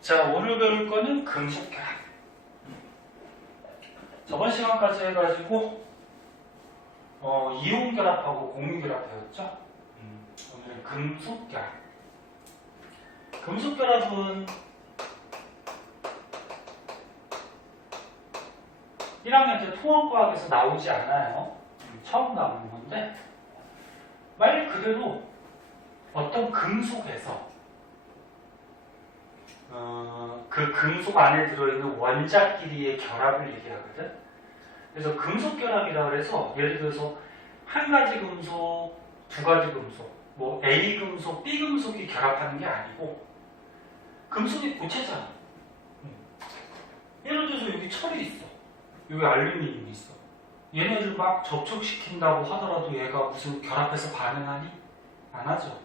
자, 오늘 배울 거는 금속결합. 저번 시간까지 해가지고 이온결합하고 공유결합 배웠죠? 오늘은 금속결합. 금속결합은 1학년 때 통합과학에서 나오지 않아요. 처음 나오는 건데, 말 그대로 어떤 금속에서 그 금속 안에 들어있는 원자끼리의 결합을 얘기하거든. 그래서 금속결합이라고 해서 예를 들어서 한 가지 금속, 두 가지 금속, 뭐 A 금속, B 금속이 결합하는 게 아니고 금속이 고체잖아. 예를 들어서 여기 철이 있어. 여기 알루미늄이 있어. 얘네들 막 접촉시킨다고 하더라도 얘가 무슨 결합해서 반응하니? 안 하죠.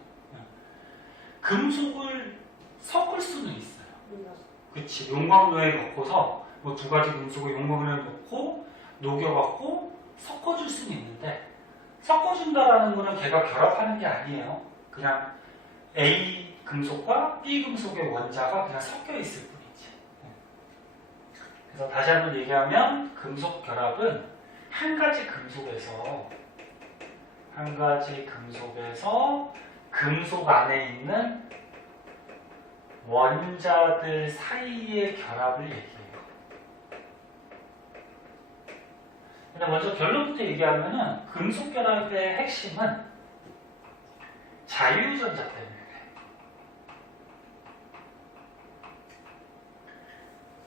금속을 섞을 수는 있어요. 그치. 용광로에 넣고서 뭐 두 가지 금속을 용광로에 넣고 녹여갖고 섞어줄 수는 있는데, 섞어준다라는 거는 걔가 결합하는 게 아니에요. 그냥 A 금속과 B 금속의 원자가 그냥 섞여 있을 뿐이지. 그래서 다시 한번 얘기하면 금속 결합은 한 가지 금속에서 금속 안에 있는 원자들 사이의 결합을 얘기해요. 근데 먼저 결론부터 얘기하면은 금속 결합의 핵심은 자유전자 때문에 그래.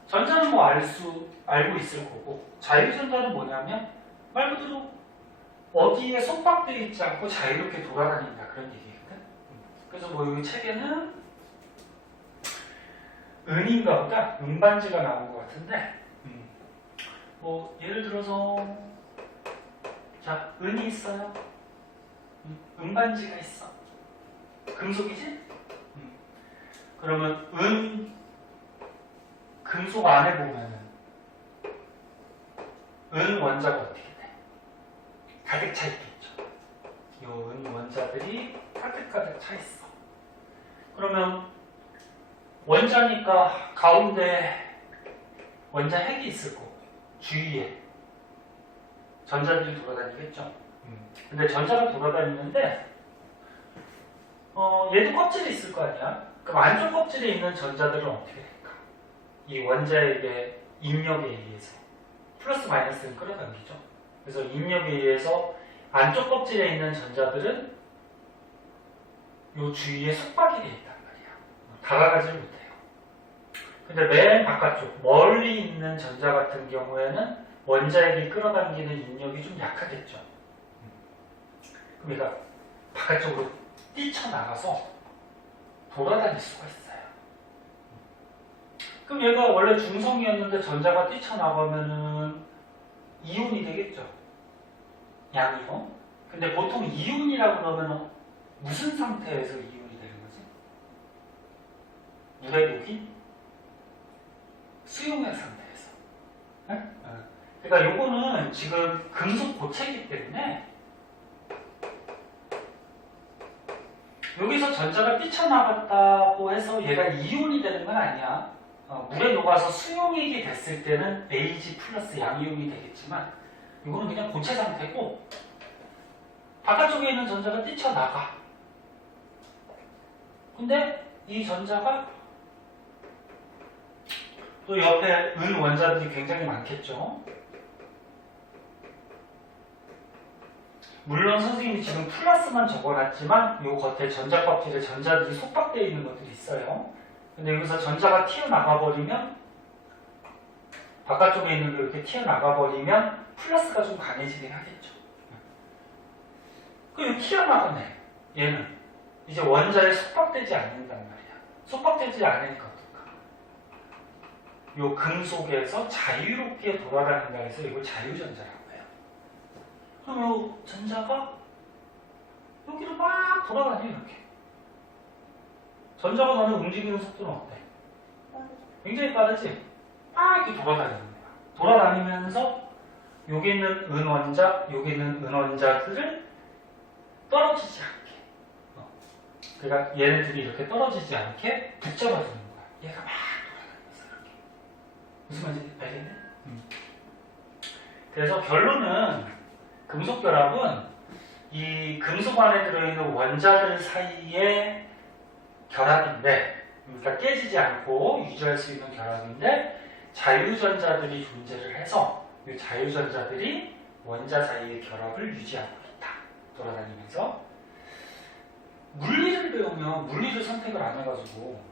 전자는 뭐 알고 있을 거고, 자유전자는 뭐냐면 말 그대로 어디에 속박되어 있지 않고 자유롭게 돌아다닌다, 그런 얘기거든. 그래서 뭐 여기 책에는 은인가 보다, 은반지가 나온 것 같은데, 뭐 예를 들어서 자, 은이 있어요. 은반지가 있어. 금속이지? 그러면 금속 안에 보면은 은 원자가 어떻게 돼? 가득 차 있겠죠. 이 은 원자들이 가득 차 있어. 그러면 원자니까 가운데 원자 핵이 있을 거고, 주위에 전자들이 돌아다니겠죠. 근데 전자가 돌아다니는데 얘도 껍질이 있을 거 아니야. 그럼 안쪽 껍질에 있는 전자들은 어떻게 될까? 이 원자에게 인력에 의해서 플러스 마이너스는 끌어당기죠. 그래서 인력에 의해서 안쪽 껍질에 있는 전자들은 이 주위에 속박이 되어 있단 말이야. 다가가지 못해요. 근데 맨 바깥쪽 멀리 있는 전자 같은 경우에는 원자에게 끌어당기는 인력이 좀 약하겠죠. 그러니까 바깥쪽으로 뛰쳐나가서 돌아다닐 수가 있어요. 그럼 얘가 원래 중성이었는데 전자가 뛰쳐나가면은 이온이 되겠죠. 양이온. 근데 보통 이온이라고 그러면 무슨 상태에서 이온이 되는 거지? 물에 녹인 수용액 상태에서. 네? 그러니까 요거는 지금 금속 고체이기 때문에 여기서 전자가 뛰쳐나갔다고 해서 얘가 이온이 되는 건 아니야. 물에 녹아서 수용액이 됐을 때는 Ag 플러스 양이온이 되겠지만, 이거는 그냥 고체 상태고 바깥쪽에 있는 전자가 뛰쳐나가. 근데 이 전자가 또 옆에 은 원자들이 굉장히 많겠죠. 물론 선생님이 지금 플러스만 적어놨지만 이 겉에 전자 껍질에 전자들이 속박되어 있는 것들이 있어요. 근데 여기서 전자가 튀어나가 버리면, 바깥쪽에 있는 게 이렇게 튀어나가 버리면 플러스가 좀 강해지긴 하겠죠. 그럼 튀어나가네. 얘는 이제 원자에 속박되지 않는단 말이야. 속박되지 않으니까 어떨까? 요 금속에서 자유롭게 돌아다닌다 해서 이걸 자유전자라고 해요. 그럼 요 전자가 여기로 막 돌아다녀. 이렇게 전자가 가는 움직이는 속도는 어때? 굉장히 빠르지? 막 이렇게 돌아다니는 거야. 돌아다니면서 여기 있는 은 원자, 여기 있는 은 원자들을 떨어지지 않게, 그러니까 얘네들이 이렇게 떨어지지 않게 붙잡아주는 거야. 얘가 막 무슨 말인지 알겠네? 그래서 결론은 금속 결합은 이 금속 안에 들어있는 원자들 사이의 결합인데, 그러니까 깨지지 않고 유지할 수 있는 결합인데 자유전자들이 존재를 해서 이 자유전자들이 원자 사이의 결합을 유지하고 있다. 돌아다니면서 물리를 배우면 물리를 선택을 안 해가지고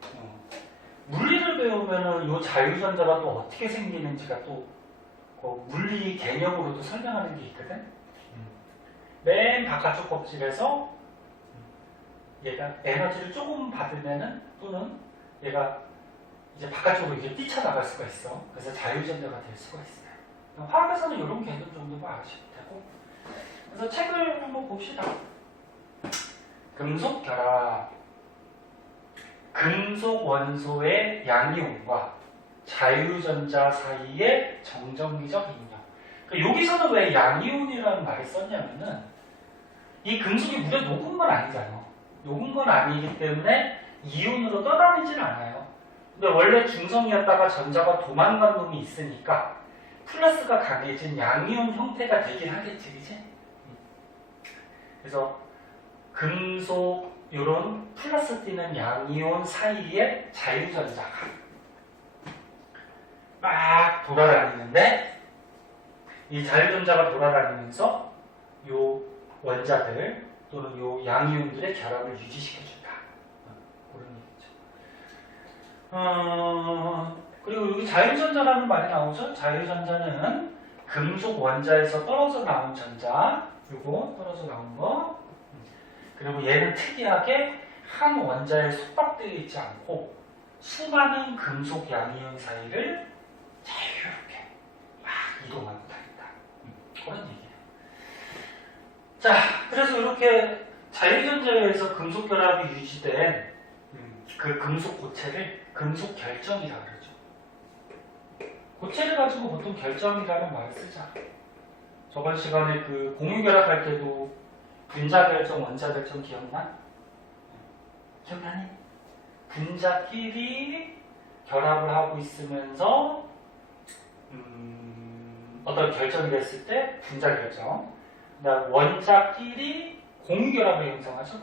물리를 배우면은 이 자유전자가 또 어떻게 생기는지가 또 물리 개념으로도 설명하는 게 있거든. 맨 바깥쪽 껍질에서 얘가 에너지를 조금 받으면은 또는 얘가 이제 바깥쪽으로 이제 뛰쳐나갈 수가 있어. 그래서 자유전자가 될 수가 있어요. 화학에서는 이런 개념 정도만 아시면 되고. 그래서 책을 한번 봅시다. 금속 결합. 금속 원소의 양이온과 자유전자 사이의 정전기적 인력. 그러니까 여기서는 왜 양이온이라는 말을 썼냐면은 이 금속이 무려 녹은 건 아니잖아요. 녹은 건 아니기 때문에 이온으로 떠다니지는 않아요. 근데 원래 중성이었다가 전자가 도망간 놈이 있으니까 플러스가 강해진 양이온 형태가 되긴 하겠지, 그치? 그래서 금속 이런 플러스 띄는 양이온 사이에 자유전자가 막 돌아다니는데 이 자유전자가 돌아다니면서 요 원자들 또는 요 양이온들의 결합을 유지시켜준다. 그런 얘기죠. 그리고 여기 자유전자라는 말이 나오죠. 자유전자는 금속 원자에서 떨어져 나온 전자, 요거 떨어져 나온 거. 그리고 얘는 특이하게 한 원자에 속박되어 있지 않고 수많은 금속 양이온 사이를 자유롭게 막 이동하고 다닌다. 그런 얘기예요. 자, 그래서 이렇게 자유전자에서 금속 결합이 유지된 그 금속 고체를 금속 결정이라고 그러죠. 고체를 가지고 보통 결정이라는 말을 쓰자. 저번 시간에 그 공유결합할 때도 분자 결정, 원자 결정 기억나? 기억나니? 분자끼리 결합을 하고 있으면서 어떤 결정이 됐을 때 분자 결정, 그다음 원자끼리 공유결합을 형성하죠.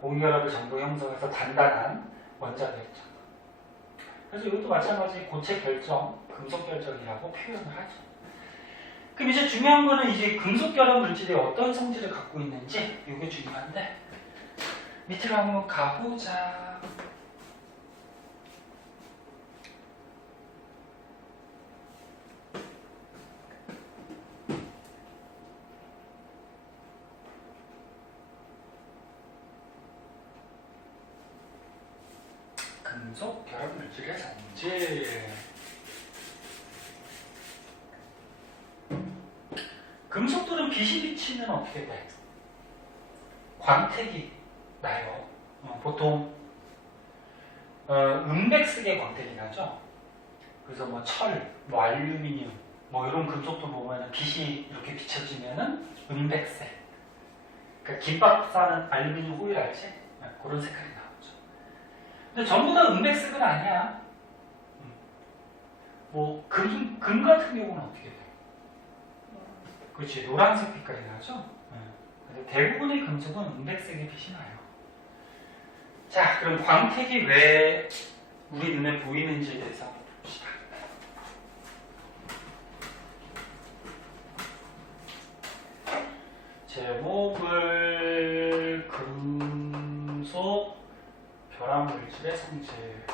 공유결합을 전부 형성해서 단단한 원자 결정. 그래서 이것도 마찬가지 고체 결정, 금속 결정이라고 표현을 하죠. 그럼 이제 중요한 거는 이제 금속 결합 물질이 어떤 성질을 갖고 있는지 이게 중요한데 밑으로 한번 가보자. 금속 결합 물질의 성질. 금속들은 빛이 비치면 어떻게 돼? 광택이 나요. 보통 은백색의 광택이 나죠. 그래서 뭐 철, 뭐 알루미늄, 뭐 이런 금속도 보면 빛이 이렇게 비춰지면은 은백색. 그러니까 김밥 싸는 알루미늄 호일 알지? 그런 색깔이 나오죠. 근데 전부 다 은백색은 아니야. 뭐 금 같은 경우는 어떻게 돼? 그렇지, 노란색 빛깔이 나죠? 근데 대부분의 금속은 은백색의 빛이 나요. 자, 그럼 광택이 왜 우리 눈에 보이는지에 대해서 봅시다. 제목을 금속 결합물질의 성질.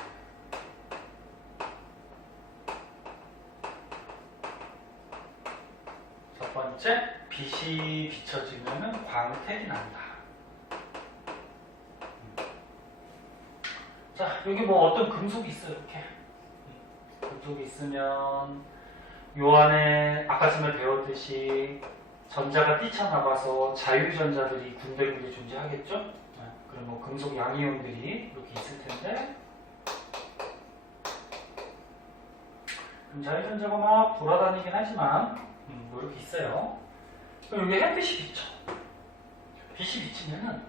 첫 번째, 빛이 비춰지면 광택이 난다. 자, 여기 뭐 어떤 금속이 있어요, 이렇게. 금속이 있으면 요 안에 아까 전에 배웠듯이 전자가 뛰쳐나가서 자유전자들이 군데군데 존재하겠죠? 그럼 뭐 금속 양이온들이 이렇게 있을 텐데, 그럼 자유전자가 막 돌아다니긴 하지만 뭐 이렇게 있어요. 그럼 여기 햇빛이 비쳐. 빛이 비치면은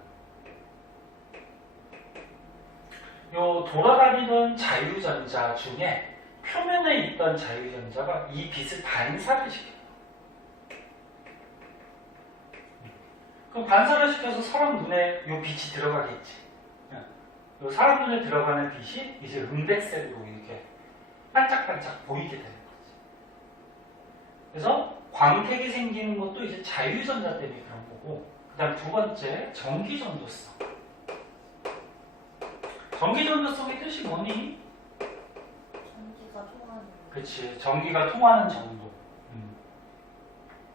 요 돌아다니는 자유전자 중에 표면에 있던 자유전자가 이 빛을 반사를 시켜요. 그럼 반사를 시켜서 사람 눈에 이 빛이 들어가겠지. 이 사람 눈에 들어가는 빛이 이제 은백색으로 이렇게 반짝반짝 보이게 되는 거지. 그래서 광택이 생기는 것도 이제 자유전자 때문에 그런 거고, 그 다음 두 번째, 전기전도성. 전기전도성의 뜻이 뭐니? 전기가 통하는. 그치, 전기가 통하는 정도.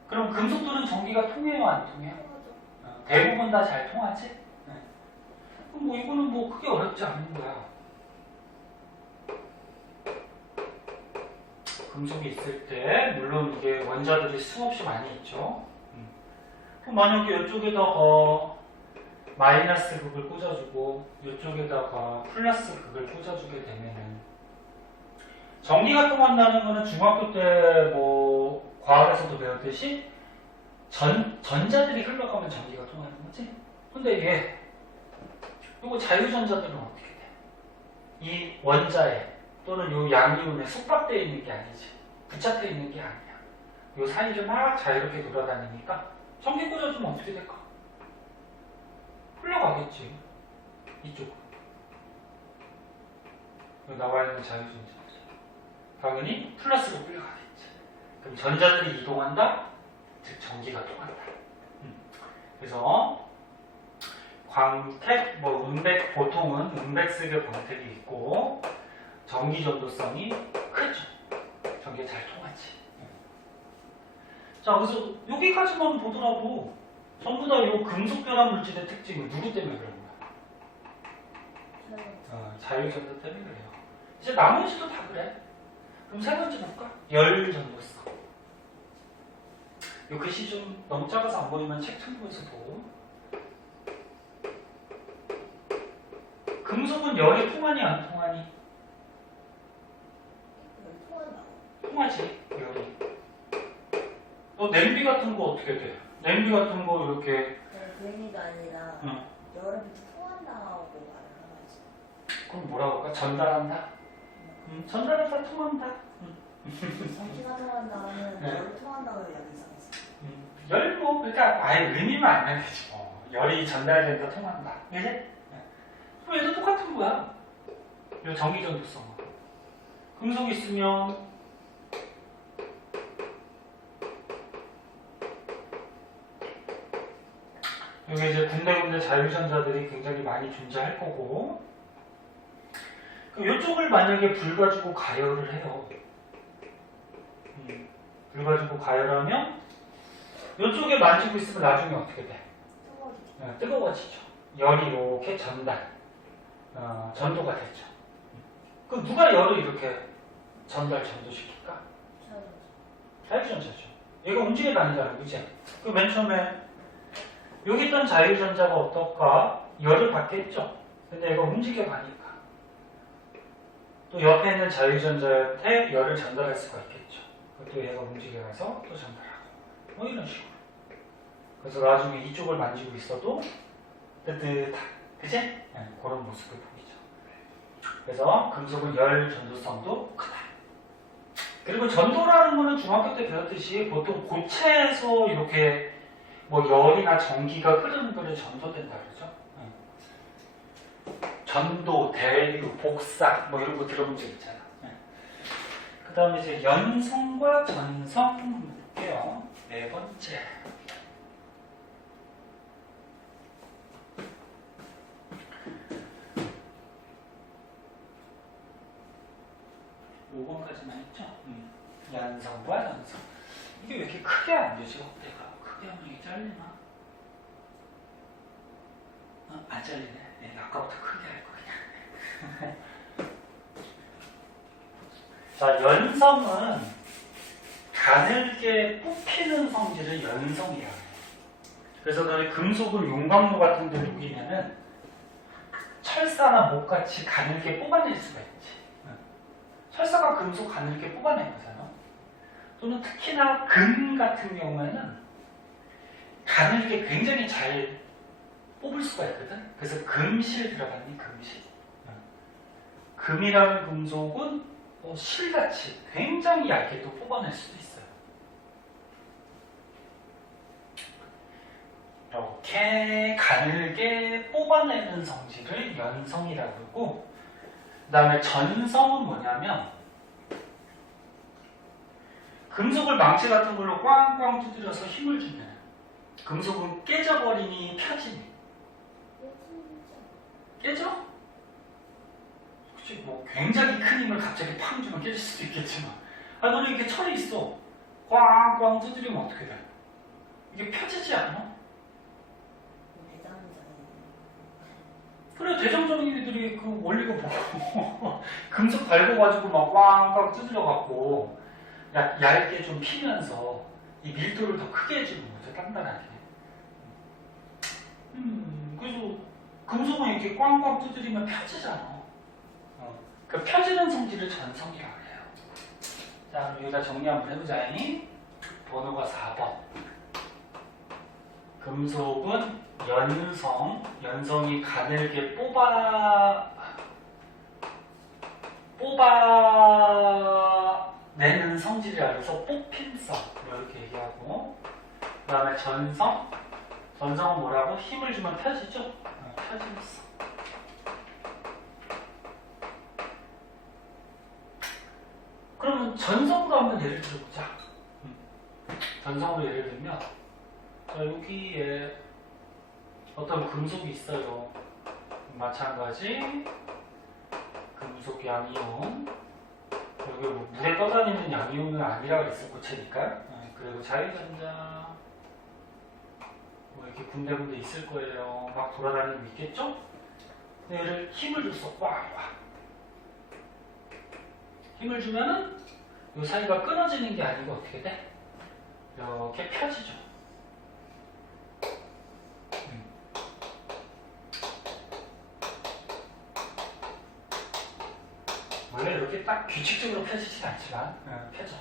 그럼 금속들은 전기가 통해요, 안 통해요? 대부분 다 잘 통하지? 네. 그럼 뭐 이거는 뭐 크게 어렵지 않은 거야. 금속이 있을 때 물론 이게 원자들이 수없이 많이 있죠. 그럼 만약에 이쪽에다가 마이너스 극을 꽂아주고 이쪽에다가 플러스 극을 꽂아주게 되면은 전기가 통한다는 거는 중학교 때 뭐 과학에서도 배웠듯이 전자들이 흘러가면 전기가 통하는 거지. 근데 이거 자유전자들은 어떻게 돼? 이 원자에 또는 이 양이온에 속박되어 있는 게 아니지. 붙잡혀 있는 게 아니야. 이 사이를 막 자유롭게 돌아다니니까 전기 꽂아주면 어떻게 될까? 흘러가겠지. 이쪽으로. 여기 나와 있는 자유전자. 당연히 플러스로 끌려가겠지. 그럼 전자들이 이동한다? 즉 전기가 통한다. 그래서 광택, 뭐 은백, 보통은 은백색의 광택이 있고 전기 전도성이 크죠. 전기가 잘 통하지. 자, 그래서 여기까지만 보더라도 전부 다 이 금속 결합 물질의 특징은 누구 때문에 그런 거야? 자유전자 때문에 그래요. 이제 나머지도 다 그래. 그럼 세 번째 볼까? 열 전도성. 이 글씨 좀 너무 작아서 안 보이면 책 참고해서 보고. 금속은 열이 통하니 안 통하니? 통하지, 열이. 냄비 같은 거 어떻게 돼? 냄비 같은 거 이렇게. 냄비가 아니라 열은 통한다고 말을 하지. 그럼 뭐라고 할까? 전달한다? 전달한다, 통한다. 전기가 통한다는 네. 열이 통한다고 연상했어. 열, 뭐, 그러니까 아예 의미만 알면 되지. 열이 전달된다, 통한다. 그지? 그럼 얘도 똑같은 거야. 이 전기전도성. 금속 있으면 여기 이제 군데군데 자유전자들이 굉장히 많이 존재할 거고, 이쪽을 만약에 불 가지고 가열을 해요. 불 가지고 가열하면 이쪽에 만지고 있으면 나중에 어떻게 돼? 뜨거워지죠. 열이 이렇게 전도가 되죠. 그럼 누가 열을 이렇게 전도시킬까? 자유전자죠. 얘가 움직여 다니잖아, 그치? 그 맨 처음에 여기 있던 자유전자가 어떨까? 열을 받겠죠. 근데 얘가 움직여 가니까 또 옆에 있는 자유전자한테 열을 전달할 수가 있겠죠. 또 얘가 움직여 가서 또 전달하고 뭐 이런 식으로. 그래서 나중에 이쪽을 만지고 있어도 뜨뜻한, 그치? 네, 그런 모습을 보이죠. 그래서 금속은 열 전도성도 크다. 그리고 전도라는 거는 중학교 때 배웠듯이 보통 고체에서 이렇게 뭐 열이나 전기가 흐르는 거를 전도된다 그러죠. 전도, 대류, 복사 뭐 이런 거 들어본 적 있잖아. 그 다음에 이제 연성과 전성 볼게요. 네 번째. 5번까지만 했죠? 연성과 전성. 이게 왜 이렇게 크게 안 되지? 내가 크게 하면 이게 잘리나? 안 잘리네. 네, 아까부터 크게 할 거 그냥. 자, 연성은 가늘게 뽑히는 성질을 연성이라고 해요. 그래서 너희 금속을 용광로 같은 데 녹이면은 철사나 목같이 가늘게 뽑아낼 수가 있지. 철사가 금속 가늘게 뽑아내거든요. 또는 특히나 금 같은 경우에는 가늘게 굉장히 잘 뽑을 수가 있거든. 그래서 금실 들어갔니? 금실. 금이라는 금속은 실같이 굉장히 얇게 또 뽑아낼 수도 있어요. 이렇게 가늘게 뽑아내는 성질을 연성이라고 그러고, 그 다음에 전성은 뭐냐면 금속을 망치 같은 걸로 꽝꽝 두드려서 힘을 주면 금속은 깨져버리니 펴지니. 깨져? 그치, 뭐 굉장히 큰 힘을 갑자기 팡 주면 깨질 수도 있겠지만, 너는 이렇게 철이 있어. 꽝꽝 두드리면 어떻게 돼? 이게 펴지지 않아? 그래, 대장정이들이 그 원리가 뭐고 금속 달궈가지고 막 꽝꽝 두드려갖고 얇게 좀 피면서 이 밀도를 더 크게 해주는 거죠, 단단하게. 그래서 금속은 이렇게 꽝꽝 두드리면 펴지잖아. 그 펴지는 성질을 전성이라고 해요. 자, 그럼 여기다 정리 한번 해보자. 번호가 4번. 금속은 연성이 가늘게 뽑아내는 성질이라 해서 뽑힘성 이렇게 얘기하고, 그 다음에 전성은 뭐라고? 힘을 주면 펴지죠? 펴짐성. 그러면 전성으로 한번 예를 들어보자. 전성으로 예를 들면, 자, 여기에 어떤 금속이 있어요. 마찬가지 금속 양이온. 여기 뭐 물에 떠다니는 양이온은 아니라 그랬어, 고체니까. 그리고 자유전자 뭐 이렇게 군데군데 있을 거예요. 막 돌아다니고 있겠죠? 근데 얘를 힘을 줬어. 꽉꽉. 힘을 주면은 이 사이가 끊어지는 게 아니고 어떻게 돼? 이렇게 펴지죠. 원래 이렇게 딱 규칙적으로 펴지진 않지만 펴져.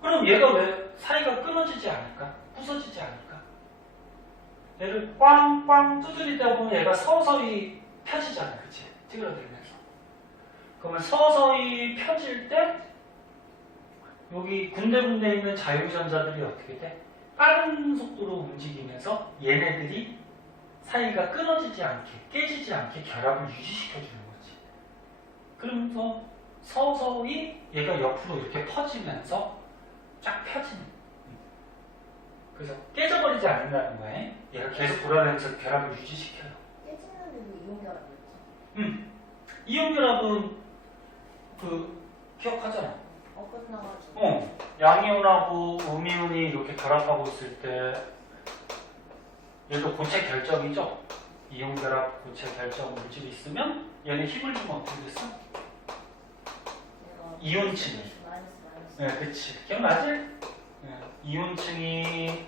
그럼 얘가 왜 사이가 끊어지지 않을까? 부서지지 않을까? 얘를 꽝꽝 두드리다 보면 얘가 서서히 펴지잖아, 그치? 찌그러들면서. 그러면 서서히 펴질 때 여기 군데군데 있는 자유전자들이 어떻게 돼? 빠른 속도로 움직이면서 얘네들이 사이가 끊어지지 않게, 깨지지 않게 결합을 유지시켜주는 거지. 그러면서 서서히 얘가 옆으로 이렇게 퍼지면서 쫙 펴지는. 그래서 깨져버리지 않는다는 거예요. 얘가 계속 돌아다니면서 결합을 유지시켜요. 깨지는데도 이온결합이었지. 이온결합은 기억하잖아. 끝나가지고. 양이온하고 음이온이 이렇게 결합하고 있을 때 얘도 고체 결정이죠. 이온결합 고체 결정 물질이 있으면 얘는 힘을 주면 어떻게 됐어? 이온층이. 네, 그치. 기억나지? 네, 이온층이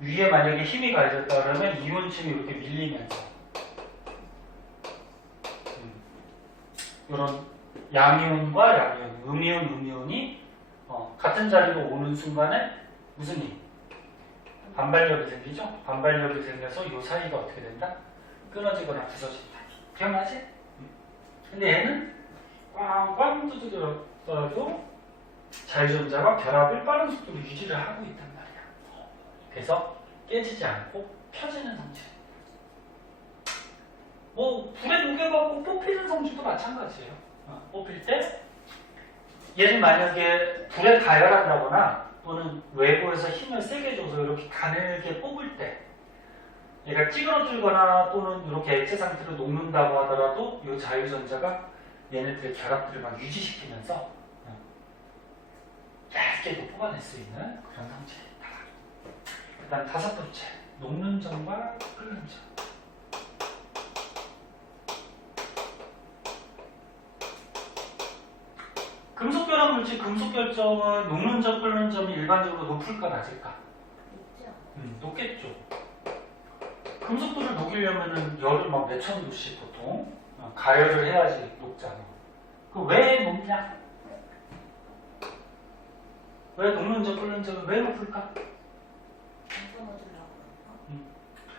위에 만약에 힘이 가해졌다 그러면 이온층이 이렇게 밀리면서 이런 양이온과 양이온, 음이온이 같은 자리로 오는 순간에 무슨 힘? 반발력이 생기죠? 반발력이 생겨서 이 사이가 어떻게 된다? 끊어지거나 부서진다. 기억나지? 근데 얘는 꽝꽝 두드려도 자유전자가 결합을 빠른 속도로 유지를 하고 있단 말이야. 그래서 깨지지 않고 펴지는 성질. 뭐 불에 녹여갖고 뽑히는 성질도 마찬가지예요. 뽑힐 때 얘는 만약에 불에 가열한다거나 또는 외부에서 힘을 세게 줘서 이렇게 가늘게 뽑을 때 얘가 찌그러들거나 또는 이렇게 액체 상태로 녹는다고 하더라도 이 자유전자가 얘네들의 결합들을 막 유지시키면서 얇게도 뽑아낼 수 있는 그런 성질이다. 일단 5번째, 녹는 점과 끓는 점. 금속 결합 물질, 금속 결정은 녹는 점, 끓는 점이 일반적으로 높을까 낮을까? 높겠죠. 금속도를 녹이려면은 열을 막 몇천 도씩 보통 가열을 해야지 녹잖아. 그 왜 녹냐? 왜 녹는 점, 끓는 점은 왜 높을까?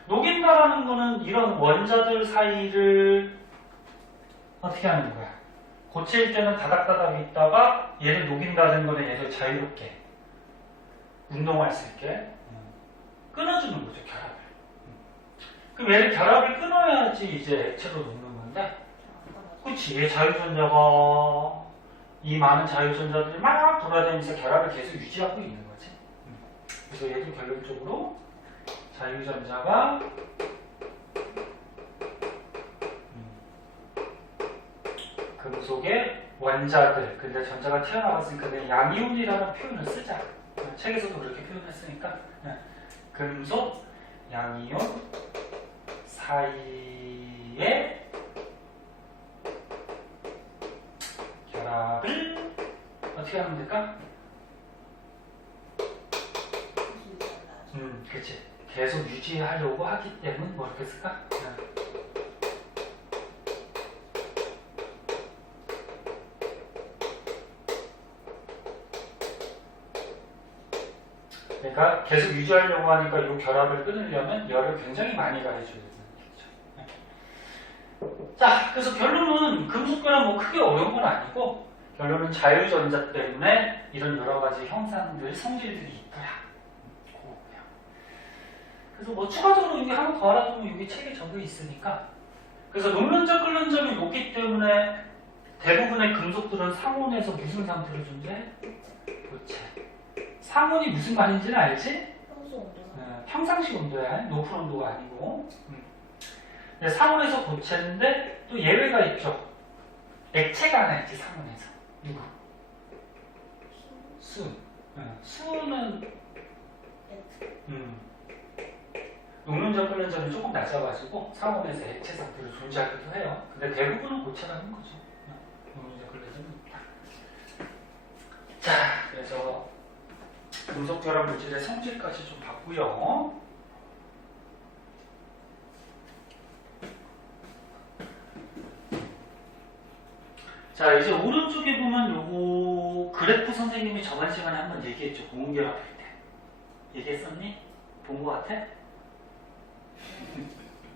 녹인다라는 거는 이런 원자들 사이를 어떻게 하는 거야? 고체일 때는 다닥다닥 있다가 얘를 녹인다는 거는 얘를 자유롭게 운동할 수 있게 끊어주는 거죠, 결합을. 그럼 얘를 결합을 끊어야지 이제 액체로 녹는 건데, 그치, 얘 자유전자가 이 많은 자유전자들이 막 돌아다니면서 결합을 계속 유지하고 있는 거지. 그래서 얘도 결론적으로 자유전자가 금속의 원자들, 근데 전자가 튀어나왔으니까 그냥 양이온이라는 표현을 쓰자. 책에서도 그렇게 표현했으니까 금속, 양이온 사이에 결합을 어떻게 하면 될까? 그치. 계속 유지하려고 하기 때문에 뭐 이렇게 쓸까? 그러니까 계속 유지하려고 하니까 이 결합을 끊으려면 열을 굉장히 많이 가해줘야 되는 얘기죠. 자, 그래서 결론은 금속 결합 뭐 크게 어려운 건 아니고 결론은 자유전자 때문에 이런 여러 가지 형상들, 성질들이 있더라. 그거고요. 그래서 뭐 추가적으로 여기 하나 더 알아두면 여기 책에 적혀 있으니까. 그래서 녹는 점, 끓는 점이 높기 때문에 대부분의 금속들은 상온에서 무슨 상태로 존재해? 고체. 상온이 무슨 말인지는 알지? 평소 온도상. 평상시 온도야. 높은 온도가 아니고. 근데 상온에서 고체인데 또 예외가 있죠. 액체가 하나 있지, 상온에서. 누구? 수. 수는 녹는 점, 끓는 점이 조금 낮아가지고 상온에서 액체 상태로 존재하기도 해요. 근데 대부분은 고체라는 거죠. 녹는 점, 끓는 점은 없다. 자, 그래서 금속 결합 물질의 성질까지 좀 봤고요. 자, 이제 오른쪽에 보면 요거 그래프 선생님이 저번 시간에 한번 얘기했죠. 고온결합할 때. 얘기했었니? 본 거 같아?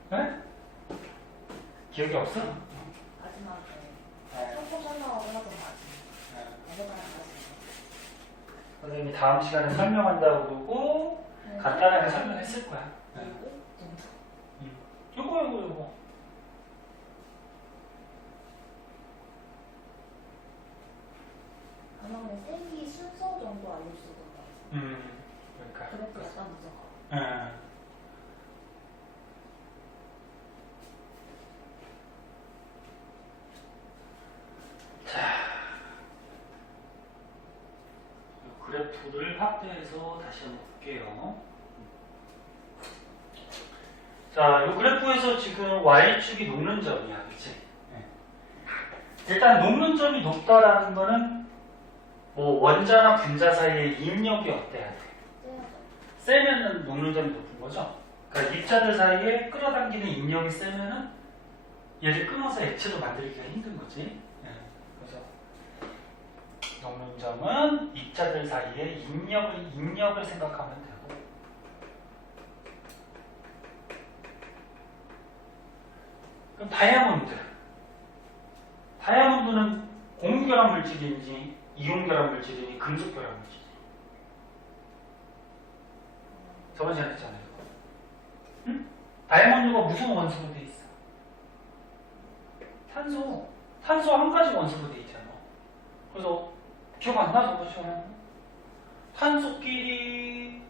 네? 기억이 없어? 마지막에 조금 설명하고 하던 거 같아요. 선생님이 다음 시간에 설명한다고 그러고 간단하게 설명했을 거야. 요거. 아마 그냥 생기 순서 정도 알려주는 거 같아요. 그러니까. 그래도 약간 무서워. 자, 그래프를 확대해서 다시 한번 볼게요. 자, 이 그래프에서 지금 Y축이 녹는 점이야, 그치? 일단 녹는 점이 높다라는 거는 뭐 원자나 분자 사이의 입력이 어때야 돼? 세면은 녹는 점이 높은 거죠? 그러니까 입자들 사이에 끌어당기는 입력이 세면은 얘를 끊어서 액체로 만들기가 힘든 거지. 그래서 녹는 점은 입자들 사이에 입력을 생각하면 되고, 그럼 다이아몬드는 공유결합 물질인지 이온결합 물질이니 금속결합 물질이니? 저번 시간에 했잖아요. 응? 다이아몬드가 무슨 원소로 돼 있어? 탄소 한 가지 원소로 돼 있잖아. 그래서 기억 안 나? 저번 시간에 탄소끼리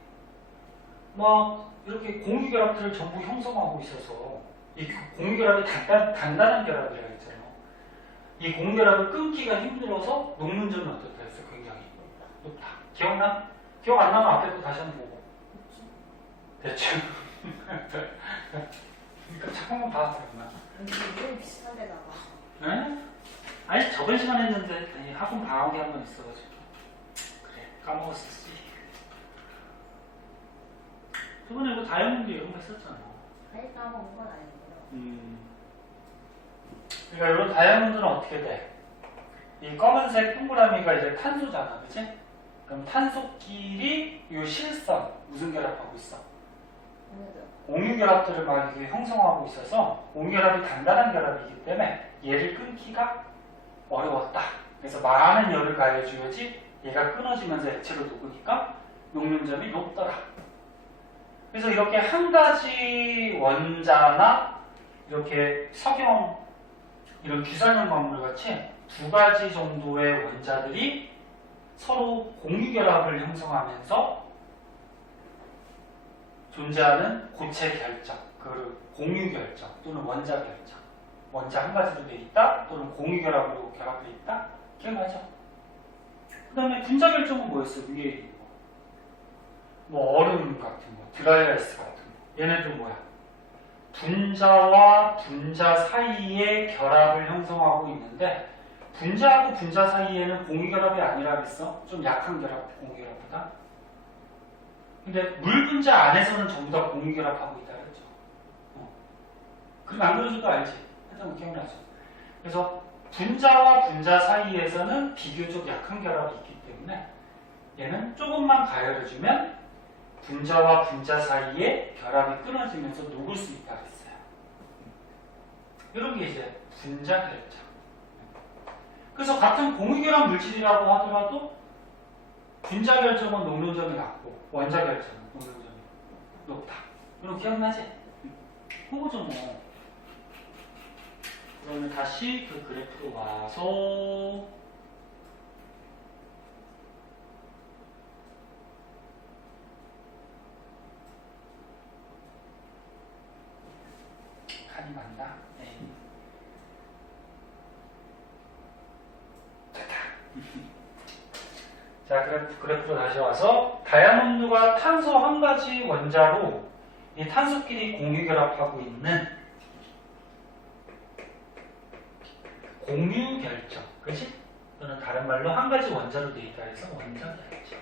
막 이렇게 공유결합들을 전부 형성하고 있어서 이 공유결합이 단단한 결합이라고 했잖아. 이 공유결합을 끊기가 힘들어서 녹는 점이 어떻다 했어? 굉장히 높다. 기억나? 기억 안 나면 앞에 거 다시 한번 보고. 대충. 그러니까 잠깐만 봐. 이름 비슷한 데다가. 네? 아니 저번 시간에 했는데 학원 방학이 한 번 있어가지고 그래 까먹었었지. 저번에 이거 다이아몬드 이런 거 했었잖아. 아니 까먹은 건 아니고요. 그러니까 이런 다이아몬드는 어떻게 돼? 이 검은색 동그라미가 이제 탄소잖아, 그치? 그럼 탄소끼리 이 실선 무슨 결합하고 있어? 옹유결합들을 막 이렇게 형성하고 있어서 옹유결합이 단단한 결합이기 때문에 얘를 끊기가 어려웠다. 그래서 많은 열을 가해줘야지 얘가 끊어지면서 액체로 녹으니까 녹는점이 높더라. 그래서 이렇게 한 가지 원자나 이렇게 석영 이런 규산형 광물 같이 두 가지 정도의 원자들이 서로 공유결합을 형성하면서 존재하는 고체 결정, 그 공유 결정 또는 원자 결정, 원자 한 가지로 돼 있다 또는 공유 결합으로 결합돼 있다. 기억나죠? 그 다음에 분자 결정은 뭐였어? 위에 있는 거. 뭐 얼음 같은 거, 드라이아이스 같은 거. 얘네들 뭐야? 분자와 분자 사이에 결합을 형성하고 있는데 분자하고 분자 사이에는 공유결합이 아니라 그랬어. 좀 약한 결합, 공유결합보다. 근데 물 분자 안에서는 전부 다 공유결합하고 있다 그랬죠. 그럼 안 그려줘도 알지? 하여튼 기억나죠? 그래서 분자와 분자 사이에서는 비교적 약한 결합이 있기 때문에 얘는 조금만 가열해주면 분자와 분자 사이에 결합이 끊어지면서 녹을 수 있다 그랬어요. 이런 게 이제 분자 결정. 그래서 같은 공유결합 물질이라고 하더라도 분자 결정은 녹는 점이 낮고 원자 결정은 녹는 점이 높다. 그럼 기억나지? 그거죠 뭐. 그러면 다시 그 그래프로 와서 칸이 맞나? 네. 됐다. 자, 그래프로 다시 와서 다이아몬드가 탄소 한 가지 원자로 이 탄소끼리 공유결합하고 있는 공유결정, 그렇지? 또는 다른 말로 한 가지 원자로 되어 있다 해서 원자결정.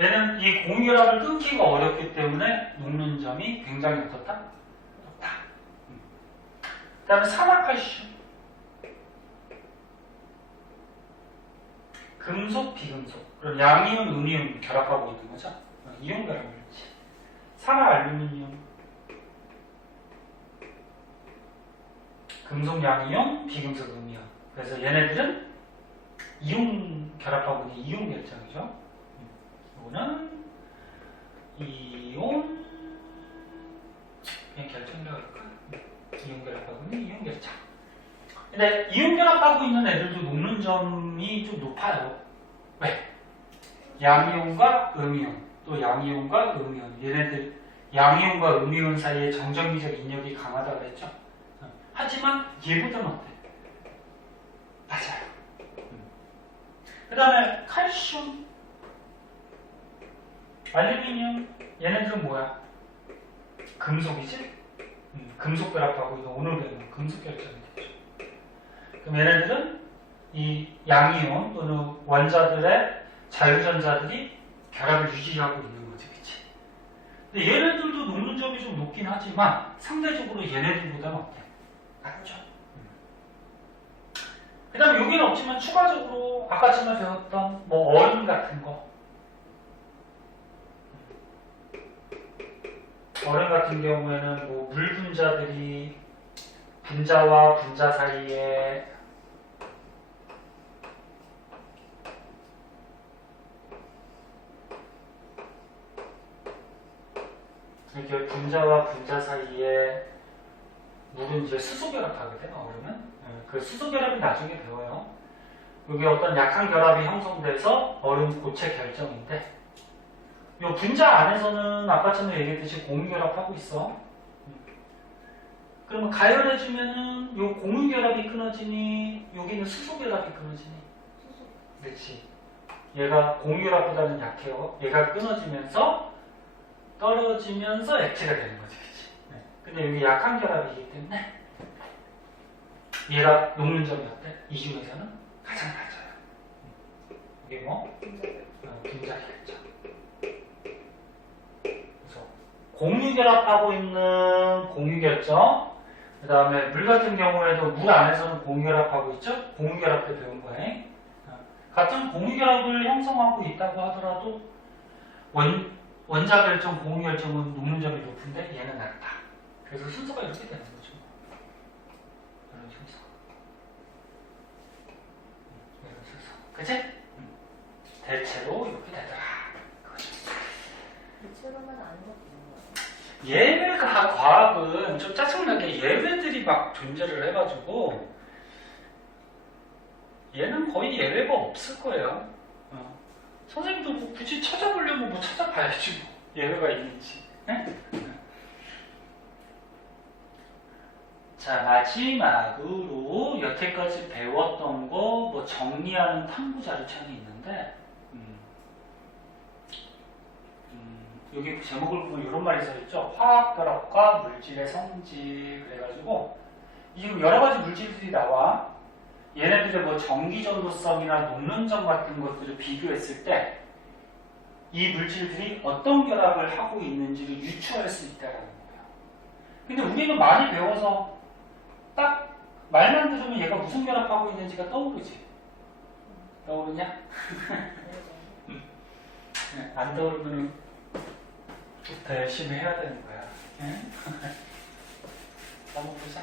얘는 이 공유결합을 끊기가 어렵기 때문에 녹는 점이 굉장히 어떻다? 높다. 그 다음에 산화칼슘. 금속, 비금속. 그럼 양이온, 음이온 결합하고 있는 거죠. 이온 결합 물질. 산화 알루미늄. 금속, 양이온, 비금속, 음이온. 그래서 얘네들은 이온 결합하고 있는 이온 결정이죠. 이거는 이온 그냥 결정이라고 할까? 이온 결합하고 있는 이온 결정. 근데 이온 결합하고 있는 애들도 녹는 점이 좀 높아요. 왜? 양이온과 음이온, 또 양이온과 음이온. 얘네들 양이온과 음이온 사이에 정전기적 인력이 강하다고 했죠. 하지만 얘보다는 어때? 맞아요. 그 다음에 칼슘, 알루미늄, 얘네들은 뭐야? 금속이지? 금속 결합하고 있는 오늘 배우는 금속 결정이 되죠. 그럼 얘네들은 이 양이온 또는 원자들의 자유전자들이 결합을 유지하고 있는 거지, 그치? 근데 얘네들도 녹는 점이 좀 높긴 하지만 상대적으로 얘네들보다는 어때? 낮죠. 그 다음에 여기는 없지만 추가적으로 아까 전에 배웠던 뭐 얼음 같은 거, 얼음 같은 경우에는 뭐 물 분자들이 분자와 분자 사이에 이렇게 분자와 분자 사이에 물은 이제 수소 결합하거든, 얼음은. 그 수소 결합이 나중에 배워요. 여기 어떤 약한 결합이 형성돼서 얼음 고체 결정인데, 이 분자 안에서는 아까처럼 얘기했듯이 공유 결합하고 있어. 그러면 가열해주면은 이 공유 결합이 끊어지니, 여기는 수소 결합이 끊어지니. 그렇지. 얘가 공유 결합보다는 약해요. 얘가 끊어지면서 떨어지면서 액체가 되는 거지, 그치? 근데 여기 약한 결합이기 때문에 얘가 녹는 점이 어때? 이 중에서는 가장 낮아요. 이게 뭐? 분자 결정. 그래서 공유 결합하고 있는 공유 결정. 그 다음에 물 같은 경우에도 물 안에서는 공유 결합하고 있죠? 공유 결합 때 배운 거예요. 같은 공유 결합을 형성하고 있다고 하더라도 원자 결정, 공유 결정은 녹는 점이 높은데 얘는 낮다. 그래서 순서가 이렇게 되는 거죠. 이런 순서. 그치? 대체로 이렇게 되더라. 대체로만 안 적히는 거예요. 예외가 과학은 좀 짜증나게 예외들이 막 존재를 해가지고 얘는 거의 예외가 없을 거예요. 선생님도 뭐 굳이 찾아보려면 뭐 찾아봐야지 뭐 예외가 있는지. 네? 자, 마지막으로 여태까지 배웠던 거 뭐 정리하는 탐구 자료창이 있는데 여기 제목을 보면 이런 말이 써있죠. 화학 결합과 물질의 성질. 그래가지고 지금 여러 가지 물질들이 나와. 얘네들의 뭐 전기 전도성이나 녹는점 같은 것들을 비교했을 때 이 물질들이 어떤 결합을 하고 있는지를 유추할 수 있다는 거예요. 근데 우리는 많이 배워서 딱 말만 들으면 얘가 무슨 결합하고 있는지가 떠오르지. 떠오르냐? 네, 안 떠오르면 더 열심히 해야 되는 거야. 네? 한번 보자.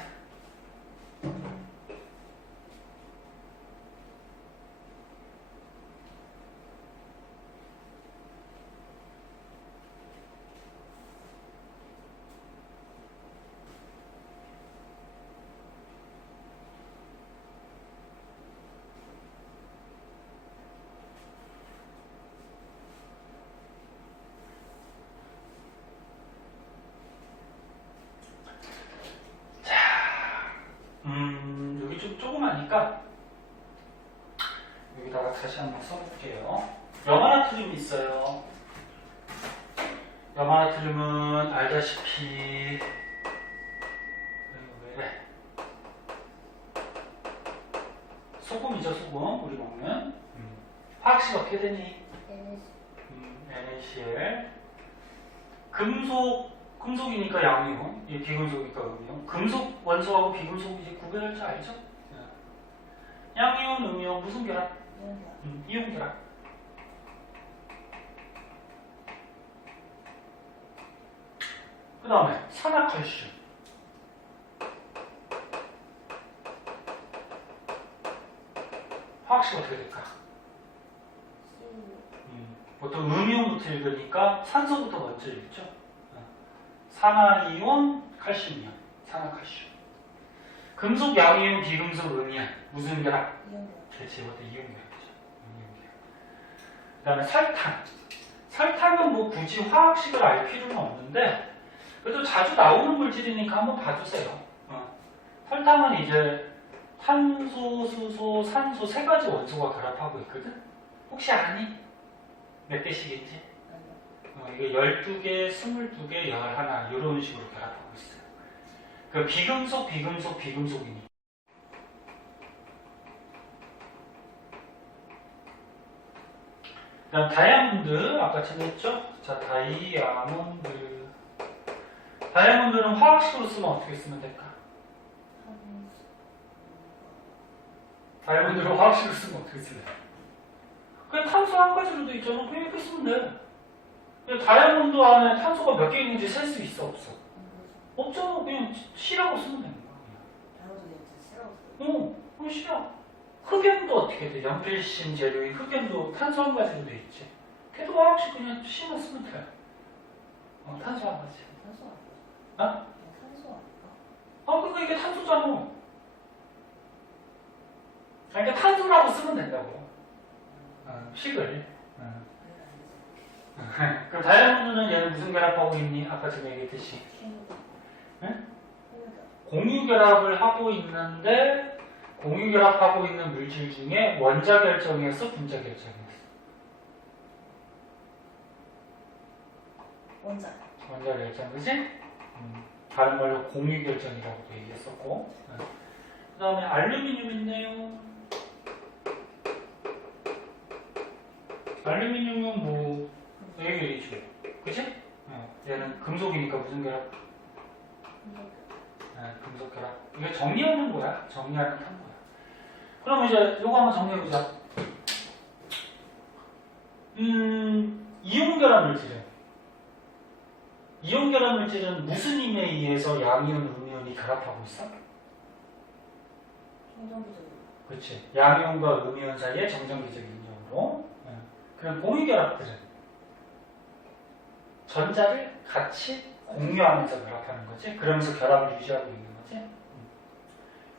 여기 좀 조그마니까 여기다가 다시 한번 써볼게요. 염화나트륨이 있어요. 염화나트륨은 알다시피 왜 이래? 소금이죠, 소금. 우리 먹는 화학식 어떻게 되니? NaCl. 금속이니까 양이온, 이 비금속이니까 음이온. 금속 원소하고 비금속 이제 구별할 줄 알죠? 양이온, 음이온 무슨 결합? 이온 결합. 그 다음에 산화칼슘. 화학식 어떻게 될까? 보통 음이온부터 읽으니까 산소부터 먼저 읽죠. 산화이온, 칼슘이온, 산화칼슘. 금속, 양이온, 비금속, 음이온. 무슨 결합? 이온 결합. 그렇지, 이것도 이온 결합이죠. 그 다음에 설탕. 설탕은 뭐 굳이 화학식을 알 필요는 없는데 그래도 자주 나오는 물질이니까 한번 봐주세요. 설탕은 이제 탄소, 수소, 산소 세 가지 원소가 결합하고 있거든? 혹시 아니? 몇 개씩인지? 이게 12개, 22개, 11 이런 식으로 결합하고 있어요. 그 비금속, 비금속, 비금속이니. 그 다음 다이아몬드, 아까 찾았죠? 자, 다이아몬드. 다이아몬드는 화학식으로 쓰면 어떻게 쓰면 될까? 다이아몬드를 화학식으로 쓰면 어떻게 쓰면 돼? 그냥 탄소 한 가지로 돼 있잖아. 그냥 이렇게 쓰면 돼. 다이아몬드 안에 탄소가 몇 개 있는지 셀 수 있어, 없어? 없잖아. 그냥 C라고 쓰면 되는 거야. 그냥 C야. 흑염도 어떻게 돼? 연필심 재료인 흑염도 탄소 한 가지로 돼 있지. 걔도 화학식 그냥 C만 쓰면 돼. 탄소 한 가지. 탄소 아닐까? 어? 탄소 아닐까? 그러니까 이게 탄소잖아. 그러니까 탄소라고 쓰면 된다고. 식을. 그럼 다이아몬드는 얘는 무슨 결합하고 있니? 아까 전에 얘기했듯이. 응? 공유결합을 하고 있는데 공유결합하고 있는 물질 중에 원자 결정이었어? 분자 결정이었어? 원자 결정, 그지? 다른 말로 공유결정이라고도 얘기했었고. 그 다음에 알루미늄 있네요. 알루미늄은 뭐 얘기죠, 그치? 얘는 금속이니까 무슨 결합? 금속 결합. 이게 정리하는 거야. 정리하는 탐구야. 그럼 이제 요거 한번 정리해보자. 이온 결합 물질은? 이온 결합 물질은 무슨 힘에 의해서 양이온, 음이온이 결합하고 있어? 청정기적으로 그렇지. 양이온과 음이온 사이의 정전기적 인정으로. 그럼 공유결합들은 전자를 같이 공유하면서 결합하는 거지. 그러면서 결합을 유지하고 있는 거지.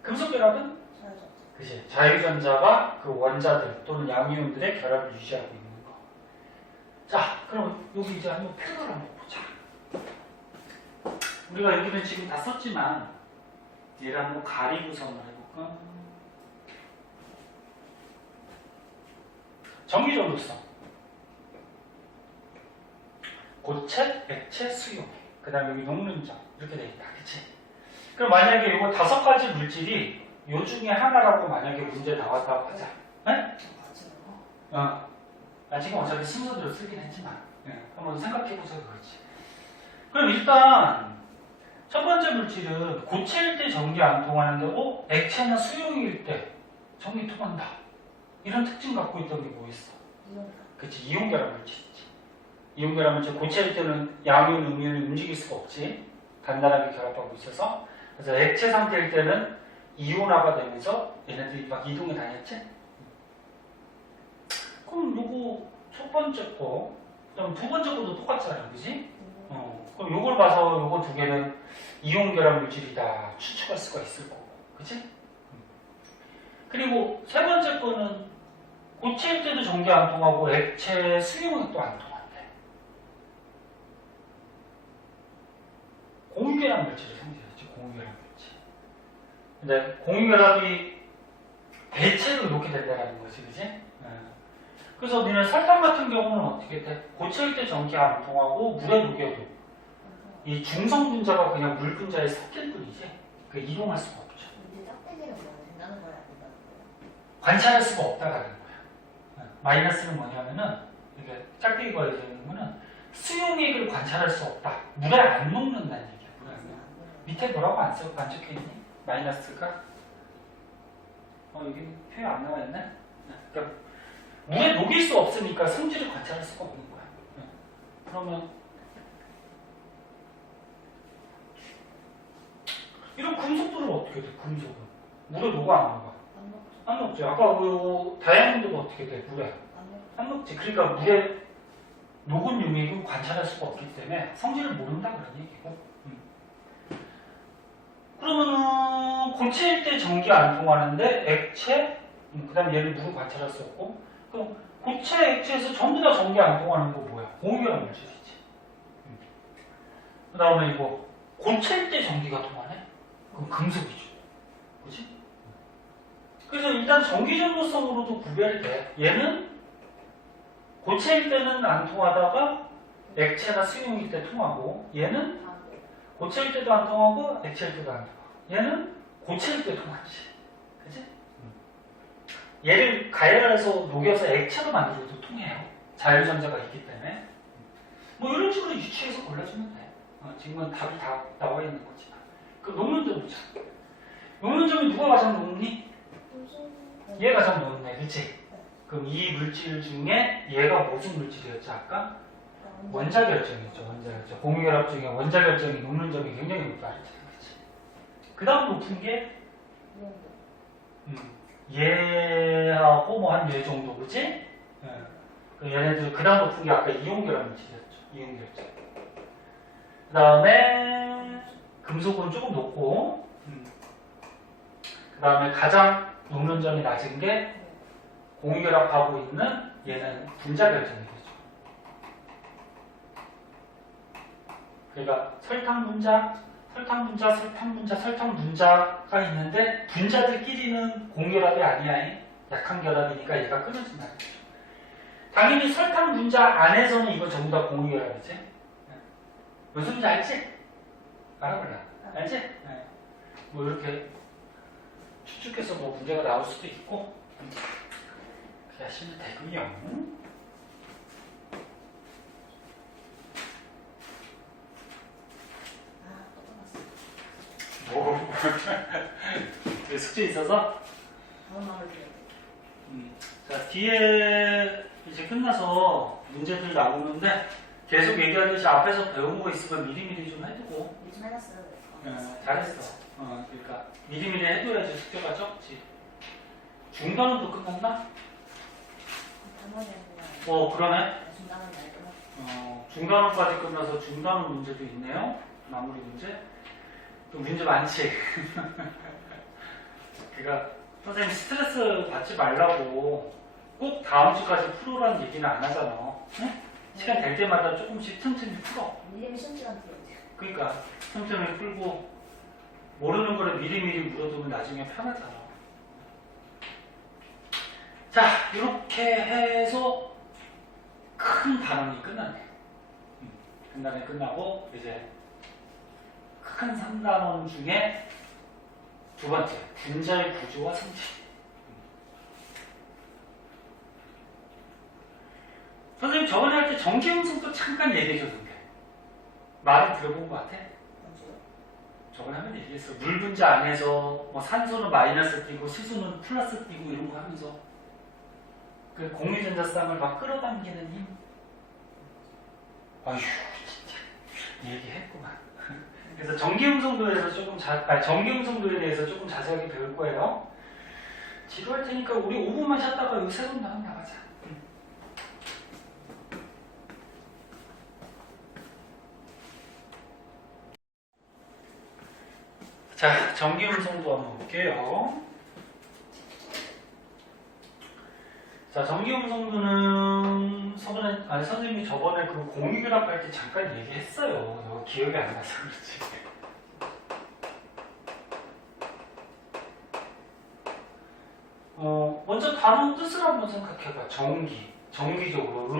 금속결합은 자유전자. 그치. 자유전자가 그 원자들 또는 양이온들의 결합을 유지하고 있는 거. 자, 그럼 여기 이제 한번 표를 한번 보자. 우리가 여기는 지금 다 썼지만 얘를 한번 가리고서 한번 해볼까? 전기전도성, 고체, 액체, 수용, 그 다음에 여기 녹는점 이렇게 돼 있다. 그치? 그럼 만약에 이거 5가지 물질이 요 중에 하나라고 만약에 문제 나왔다고 하자. 네? 지금 어차피 순서대로 쓰긴 했지만 한번 생각해보자 그렇지. 그럼 일단 첫 번째 물질은 고체일 때 전기 안 통하는데 액체나 수용일 때 전기 통한다. 이런 특징 갖고 있던 게 뭐 있어? 그치, 이온결합 물질이지. 이온결합 물질 고체일 때는 양이온, 음이온이 움직일 수가 없지. 단단하게 결합하고 있어서. 그래서 액체 상태일 때는 이온화가 되면서 얘네들이 막 이동해 다녔지? 그럼 요거 첫 번째 거, 그럼 두 번째 거도 똑같잖아, 그지? 그럼 요걸 봐서 요거 두 개는 이온결합 물질이다 추측할 수가 있을 거고, 그치? 그리고 세 번째 거는 고체일 때도 전기 안 통하고 액체 수용은 또 안 통한대. 공유결합 물질을 상징하지, 공유결합 물질. 근데 공유결합이 대체로 이렇게 된다는 거지, 그지? 그래서 너네 설탕 같은 경우는 어떻게 돼? 고체일 때 전기 안 통하고 물에 녹여도 이 중성 분자가 그냥 물 분자에 섞일 뿐이지 그 이동할 수가 없죠. 근데 짝대기는 뭐 된다는 거야, 안 된다는 거야? 관찰할 수가 없다라는 거야. 마이너스는 뭐냐면은 이게 짝대기 걸려 있는 거는 수용액을 관찰할 수 없다. 물에 안 녹는다는 얘기야. 물에 안 녹는다. 밑에 뭐라고 안 적혀 있니? 마이너스가 여기 표현 안 나와 있네. 그러니까 물에 녹일 수 없으니까 성질을 관찰할 수가 없는 거야. 그러면 이런 금속들은 어떻게 돼? 금속은 물에 녹아 안 녹아? 안 먹죠. 안 녹지. 아까 그 다이아몬드도 어떻게 돼? 물에 안 먹죠. 안 녹지. 그러니까 물에 녹은 용액은 관찰할 수가 없기 때문에 성질을 모른다 그런 얘기고. 그러면은 고체일 때 전기 안 통하는데 액체, 그다음 얘를 물을 관찰할 수 없고, 그럼 고체, 액체에서 전부 다 전기 안 통하는 거 뭐야? 공유결합 물질이지. 그다음에 이거 고체일 때 전기가 통하네? 그럼 금속이죠. 그렇지? 그래서 일단 전기전도성으로도 구별이 돼. 얘는 고체일 때는 안 통하다가 액체나 수용일 때 통하고, 얘는 고체일 때도 안 통하고 액체일 때도 안 통하고, 얘는 고체일 때 통하지. 그치? 얘를 가열해서 녹여서 액체로 만들어도 통해요. 자유전자가 있기 때문에. 뭐 이런 식으로 유추해서 골라주면 돼. 지금은 답이 다 나와 있는 거지만. 그 녹는 점 보자. 녹는 점이 누가 가장 녹니? 얘가 가장 녹네, 그치? 그럼 이 물질 중에 얘가 무슨 물질이었지 아까? 원자 결정이었죠. 원자 결정. 공유결합 중에 원자 결정이 녹는 점이 굉장히 높다 그랬잖아. 그치? 그 다음 높은 게 얘하고 뭐 한 얘 정도, 그치? 얘네들 그 다음 높은 게 아까 이온결합 물질이었죠. 이온결정. 그 다음에 금속은 조금 높고, 그 다음에 가장 녹는 점이 낮은 게 공유결합하고 있는 얘는 분자 결정이 되죠. 그러니까 설탕 분자, 설탕 분자, 설탕 분자, 설탕 분자가 있는데 분자들끼리는 공결합이 아니야. 약한 결합이니까 얘가 끊어진다는 거죠. 당연히 설탕 분자 안에서는 이거 전부 다 공유결합이지. 무슨 소리인지 알지? 알아볼라. 알지? 네. 뭐 이렇게 추측해서 뭐 문제가 나올 수도 있고 그렇게 하시면 되고요. 뭐 숙제 있어서? 자, 뒤에 이제 끝나서 문제들 나오는데 계속 얘기하듯이 앞에서 배운 거 있으면 미리미리 좀 해두고. 요즘 해놨어요. 잘했어. 그러니까 미리미리 해둬야지 숙제가 적지. 중단원도 끝났나? 단원이 그냥 그러네. 중단원 날 끝났어. 중단원까지 끝나서 중단원 문제도 있네요. 마무리 문제. 또 문제 많지. 그러니까 선생님 스트레스 받지 말라고 꼭 다음 주까지 풀어라는 얘기는 안 하잖아. 응? 시간 될 때마다 조금씩 틈틈이 풀어. 밀리면 시험 들어야 돼. 그러니까 틈틈이 풀고 모르는 거를 미리미리 물어두면 나중에 편하잖아. 자, 이렇게 해서 큰 단원이 끝났네. 큰 단원이 끝나고 이제 큰 3단원 중에 두 번째, 분자의 구조와 성질. 선생님 저번에 할 때 전기음성도 잠깐 얘기해줬는데 말을 들어본 것 같아? 언제요? 저번에 한번 얘기했어. 물 분자 안에서 뭐 산소는 마이너스 띄고 수소는 플러스 띄고 이런 거 하면서 그 공유전자쌍을 막 끌어당기는 힘. 아휴 진짜 얘기했구만. 그래서 전기음성도에 대해서 조금 자세하게 배울 거예요. 지루할 테니까 우리 5분만 쉬었다가 여기 새로운 나온 나가자. 자, 전기음성도 한번 볼게요. 자, 전기음성도는 선생님이 저번에 그 공유결합 할 때 잠깐 얘기했어요. 너 기억이 안 나서 그렇지. 먼저 단어 뜻을 한번 생각해봐. 정기적으로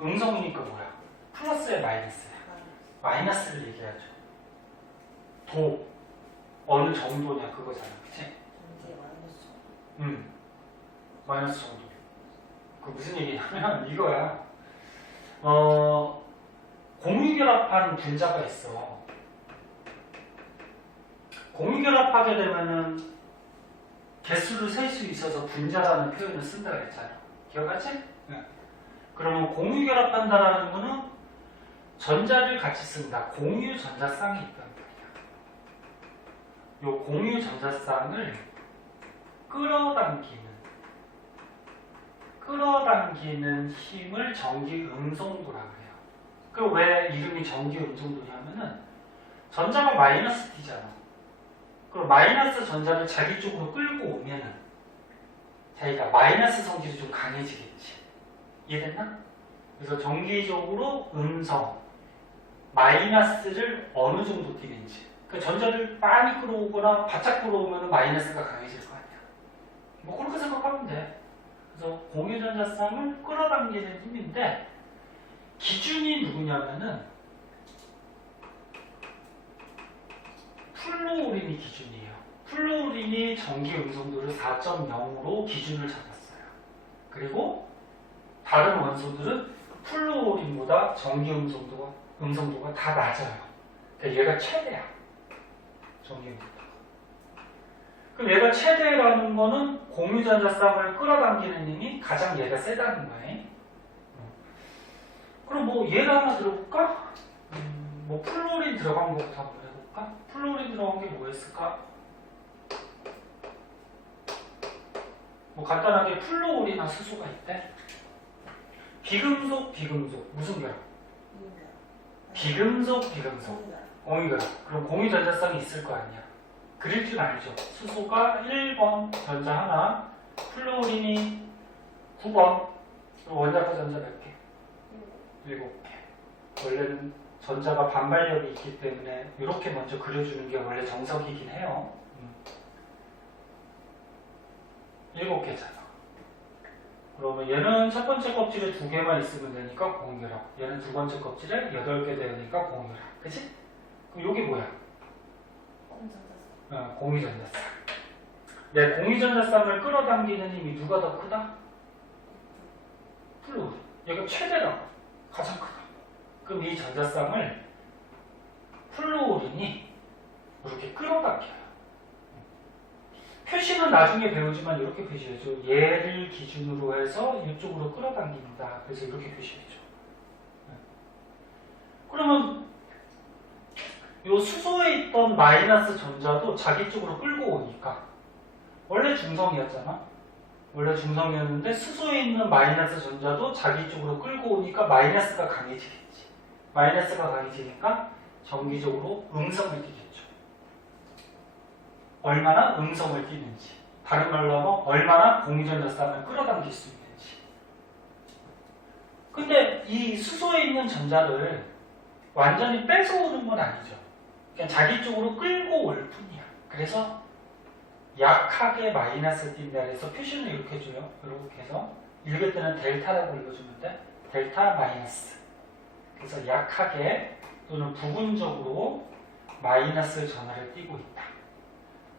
음성이니까 뭐야? 플러스야 마이너스야? 마이너스를 얘기하죠. 어느 정도냐 그거잖아, 그치? 전기에 마이너스. 마이너스 정도. 그 무슨 얘기냐면 이거야. 공유결합한 분자가 있어. 공유결합하게 되면은 개수를 셀 수 있어서 분자라는 표현을 쓴다 그랬잖아. 기억하지? 네. 그러면 공유결합한다라는 거는 전자를 같이 쓴다. 공유전자쌍이 있단 말이야. 요 공유전자쌍을 끌어당기는 힘을 전기음성도라고 해요. 그 왜 이름이 전기음성도냐면은 전자가 마이너스 T잖아. 그럼 마이너스 전자를 자기 쪽으로 끌고 오면은 자기가 마이너스 성질이 좀 강해지겠지. 이해됐나? 그래서 정기적으로 마이너스를 어느 정도 띄는지. 그 전자를 많이 끌어오거나 바짝 끌어오면 마이너스가 강해질 거 아니야. 뭐 그렇게 생각하면 돼. 그래서 공유전자쌍을 끌어당기는 힘인데 기준이 누구냐면은 플루오린이 기준이에요. 플루오린이 전기 음성도를 4.0으로 기준을 잡았어요. 그리고 다른 원소들은 플루오린보다 전기 음성도가 다 낮아요. 그러니까 얘가 최대야. 전기 음성도가. 그럼 얘가 최대라는 거는 공유전자쌍을 끌어당기는 힘이 가장 얘가 세다는 거예요. 그럼 뭐 얘가 하나 들어볼까? 뭐 플루오린 들어간 것부터 한번 해볼까? 플루오린 들어간 게 뭐였을까? 뭐 간단하게 플루오린이나 수소가 있대. 비금속 무슨 결합? 비금속 공유결합. 그럼 공유전자쌍이 있을 거 아니야. 그릴 줄 알죠? 수소가 1번 전자 하나, 플루오린이 9번. 원자과 전자 몇 개? 7개. 원래는 전자가 반발력이 있기 때문에 이렇게 먼저 그려주는 게 원래 정석이긴 해요. 7개잖아. 그러면 얘는 첫 번째 껍질에 2개만 있으면 되니까 공유결합. 얘는 두 번째 껍질에 8개 되니까 공유결합. 그치? 그럼 여기 뭐야? 공유전자쌍. 내 공유전자쌍을 끌어당기는 힘이 누가 더 크다? 플루오린. 얘가 최대라고. 가장 크다. 그럼 이 전자쌍을 플루오린이 이렇게 끌어당겨요. 표시는 나중에 배우지만 이렇게 표시해줘. 얘를 기준으로 해서 이쪽으로 끌어당깁니다. 그래서 이렇게 표시해줘. 그러면 이 수소에 있던 마이너스 전자도 자기 쪽으로 끌고 오니까 원래 중성이었잖아. 원래 중성이었는데 수소에 있는 마이너스 전자도 자기 쪽으로 끌고 오니까 마이너스가 강해지겠지. 마이너스가 강해지니까 정기적으로 음성을 띠겠죠. 얼마나 음성을 띠는지. 다른 말로 하면 얼마나 공유전자쌍을 끌어당길 수 있는지. 근데 이 수소에 있는 전자를 완전히 뺏어오는 건 아니죠. 그냥 자기 쪽으로 끌고 올 뿐이야. 그래서 약하게 마이너스 띈다 그래서 표시는 이렇게 해줘요. 이렇게 해서 읽을 때는 델타라고 읽어주면 돼. 델타 마이너스. 그래서 약하게 또는 부분적으로 마이너스 전하를 띠고 있다.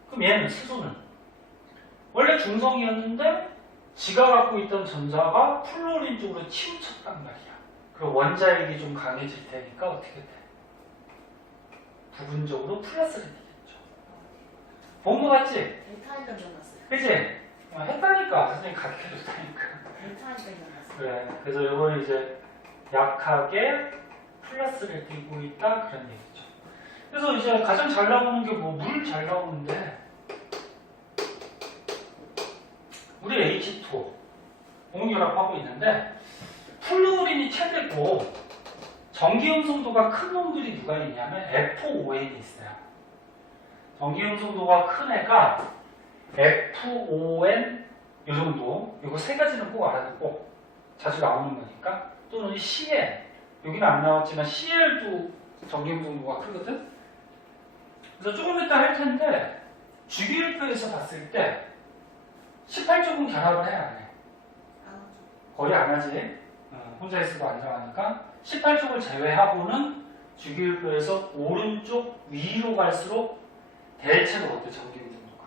그럼 얘는 수소는 원래 중성이었는데 지가 갖고 있던 전자가 플로린 쪽으로 치우쳤단 말이야. 그럼 원자력이 좀 강해질 테니까 어떻게 돼? 부분적으로 플러스를 띠겠죠. 본 거 같지? 델타니까 만났어요. 그치? 했다니까. 선생님 가르쳐줬다니까. 델타니까 만났어요. 그래. 그래서 이걸 이제 약하게 플러스를 띄고 있다. 그런 얘기죠. 그래서 이제 가장 잘 나오는 게 뭐, 물 잘 나오는데, 물이 H2O, 공유결합하고 있는데, 플루오린이 최대고, 전기음성도가 큰 놈들이 누가 있냐면 FON이 있어요. 전기음성도가 큰 애가 FON 이 정도. 이거 세 가지는 꼭 알아듣고 자주 나오는 거니까. 또는 CL 여기는 안 나왔지만 CL도 전기음성도가 크거든. 그래서 조금 이따 할 텐데 주기율표에서 봤을 때 18쪽은 결합을 해 안 해? 안 하죠. 거의 안 하지. 혼자 있어도 안정하니까 18쪽을 제외하고는 주기율표에서 오른쪽 위로 갈수록 대체로 어때? 전기음성도가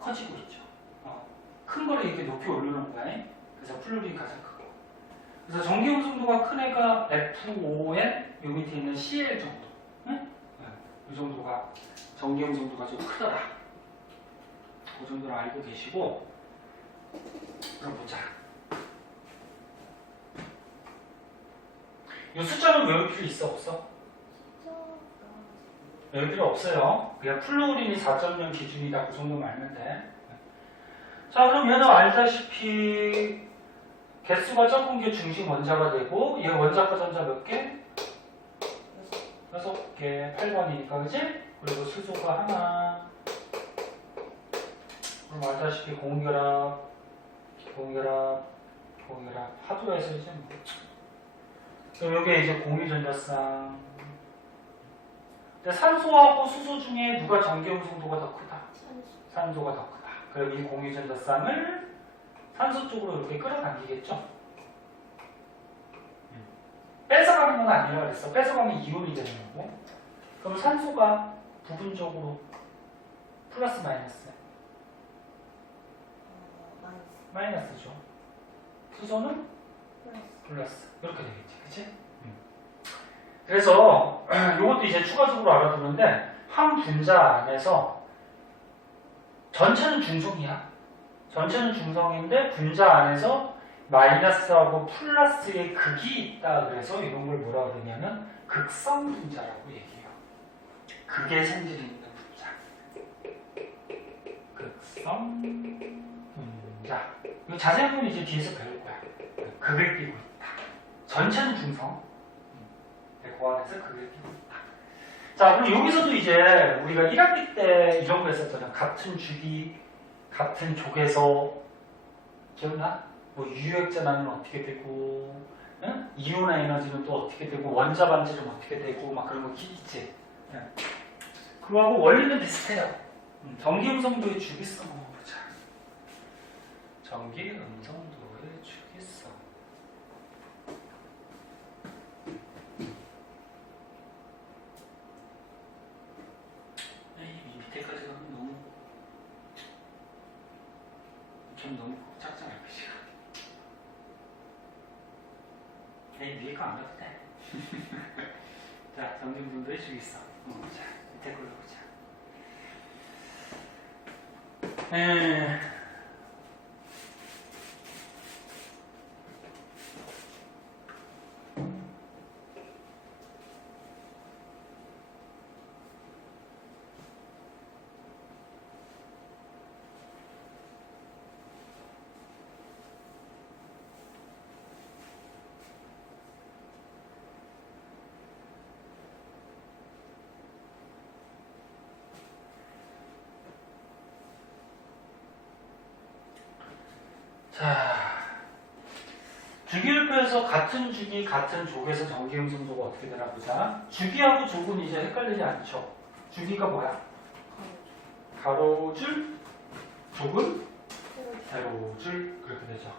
커지고 있죠. 큰 거를 이렇게 높이 올려놓은 거야. 그래서 플루린이 가장 크고. 그래서 전기음성도가 큰 애가 FON, 요 밑에 있는 CL 정도. 네? 이 정도가 전기음성도가 좀 크더라. 그 정도를 알고 계시고. 그럼 보자. 이 숫자는 외울 필요 있어 없어? 외울 필요 없어요. 그냥 플루오린이 4.0 기준이다. 그 정도만 알면 돼. 자, 그럼 얘는 알다시피 개수가 적은 게 중심 원자가 되고 얘 원자과 전자 몇 개? 6개. 8번이니까 그지? 그리고 수소가 하나. 그럼 알다시피 공결합 하도해서 이제 뭐. 그럼 이게 이제 공유전자쌍. 근데 산소하고 수소 중에 누가 전기음성도가 더 크다? 산소가 더 크다. 그럼 이 공유전자쌍을 산소 쪽으로 이렇게 끌어당기겠죠? 뺏어가는 건 아니라 그랬어. 뺏어가면 이온이 되는 거고. 그럼 산소가 부분적으로 플러스 마이너스? 마이너스죠. 수소는 플러스. 이렇게 되겠지. 그치? 그래서 이것도 이제 추가적으로 알아두는데 한 분자 안에서 전체는 중성이야. 전체는 중성인데 분자 안에서 마이너스하고 플러스의 극이 있다. 그래서 이런 걸 뭐라 그러냐면 극성 분자라고 얘기해요. 극의 성질이 있는 분자. 극성 분자. 이거 자세한 건 이제 뒤에서 배울 거야. 극을 띄고 있다. 전체는 중성. 그 안에서 극을 띄고 있다. 자, 그럼 여기서도 이제 우리가 1학기 때 이런 거 했었잖아요. 같은 주기, 같은 족에서 기억나? 뭐 유효액전하면 어떻게 되고, 응? 이온화 에너지는 또 어떻게 되고, 원자 반지름 어떻게 되고, 막 그런 거 있지. 응. 그거하고 원리는 비슷해요. 전기음성도의 주기성 한번 보자. 전기음성도의 주기성. 이 밑에까지 가면 너무 작잖아, 그치? 위에 거 안 가도 돼. 자, 전기음성도의 주기성. 자, 밑에 걸로 보자. 자, 주기율표에서 같은 주기, 같은 족에서 전기음성도가 어떻게 되나 보자. 주기하고 족은 이제 헷갈리지 않죠. 주기가 뭐야? 가로줄, 족은 세로줄, 그렇게 되죠.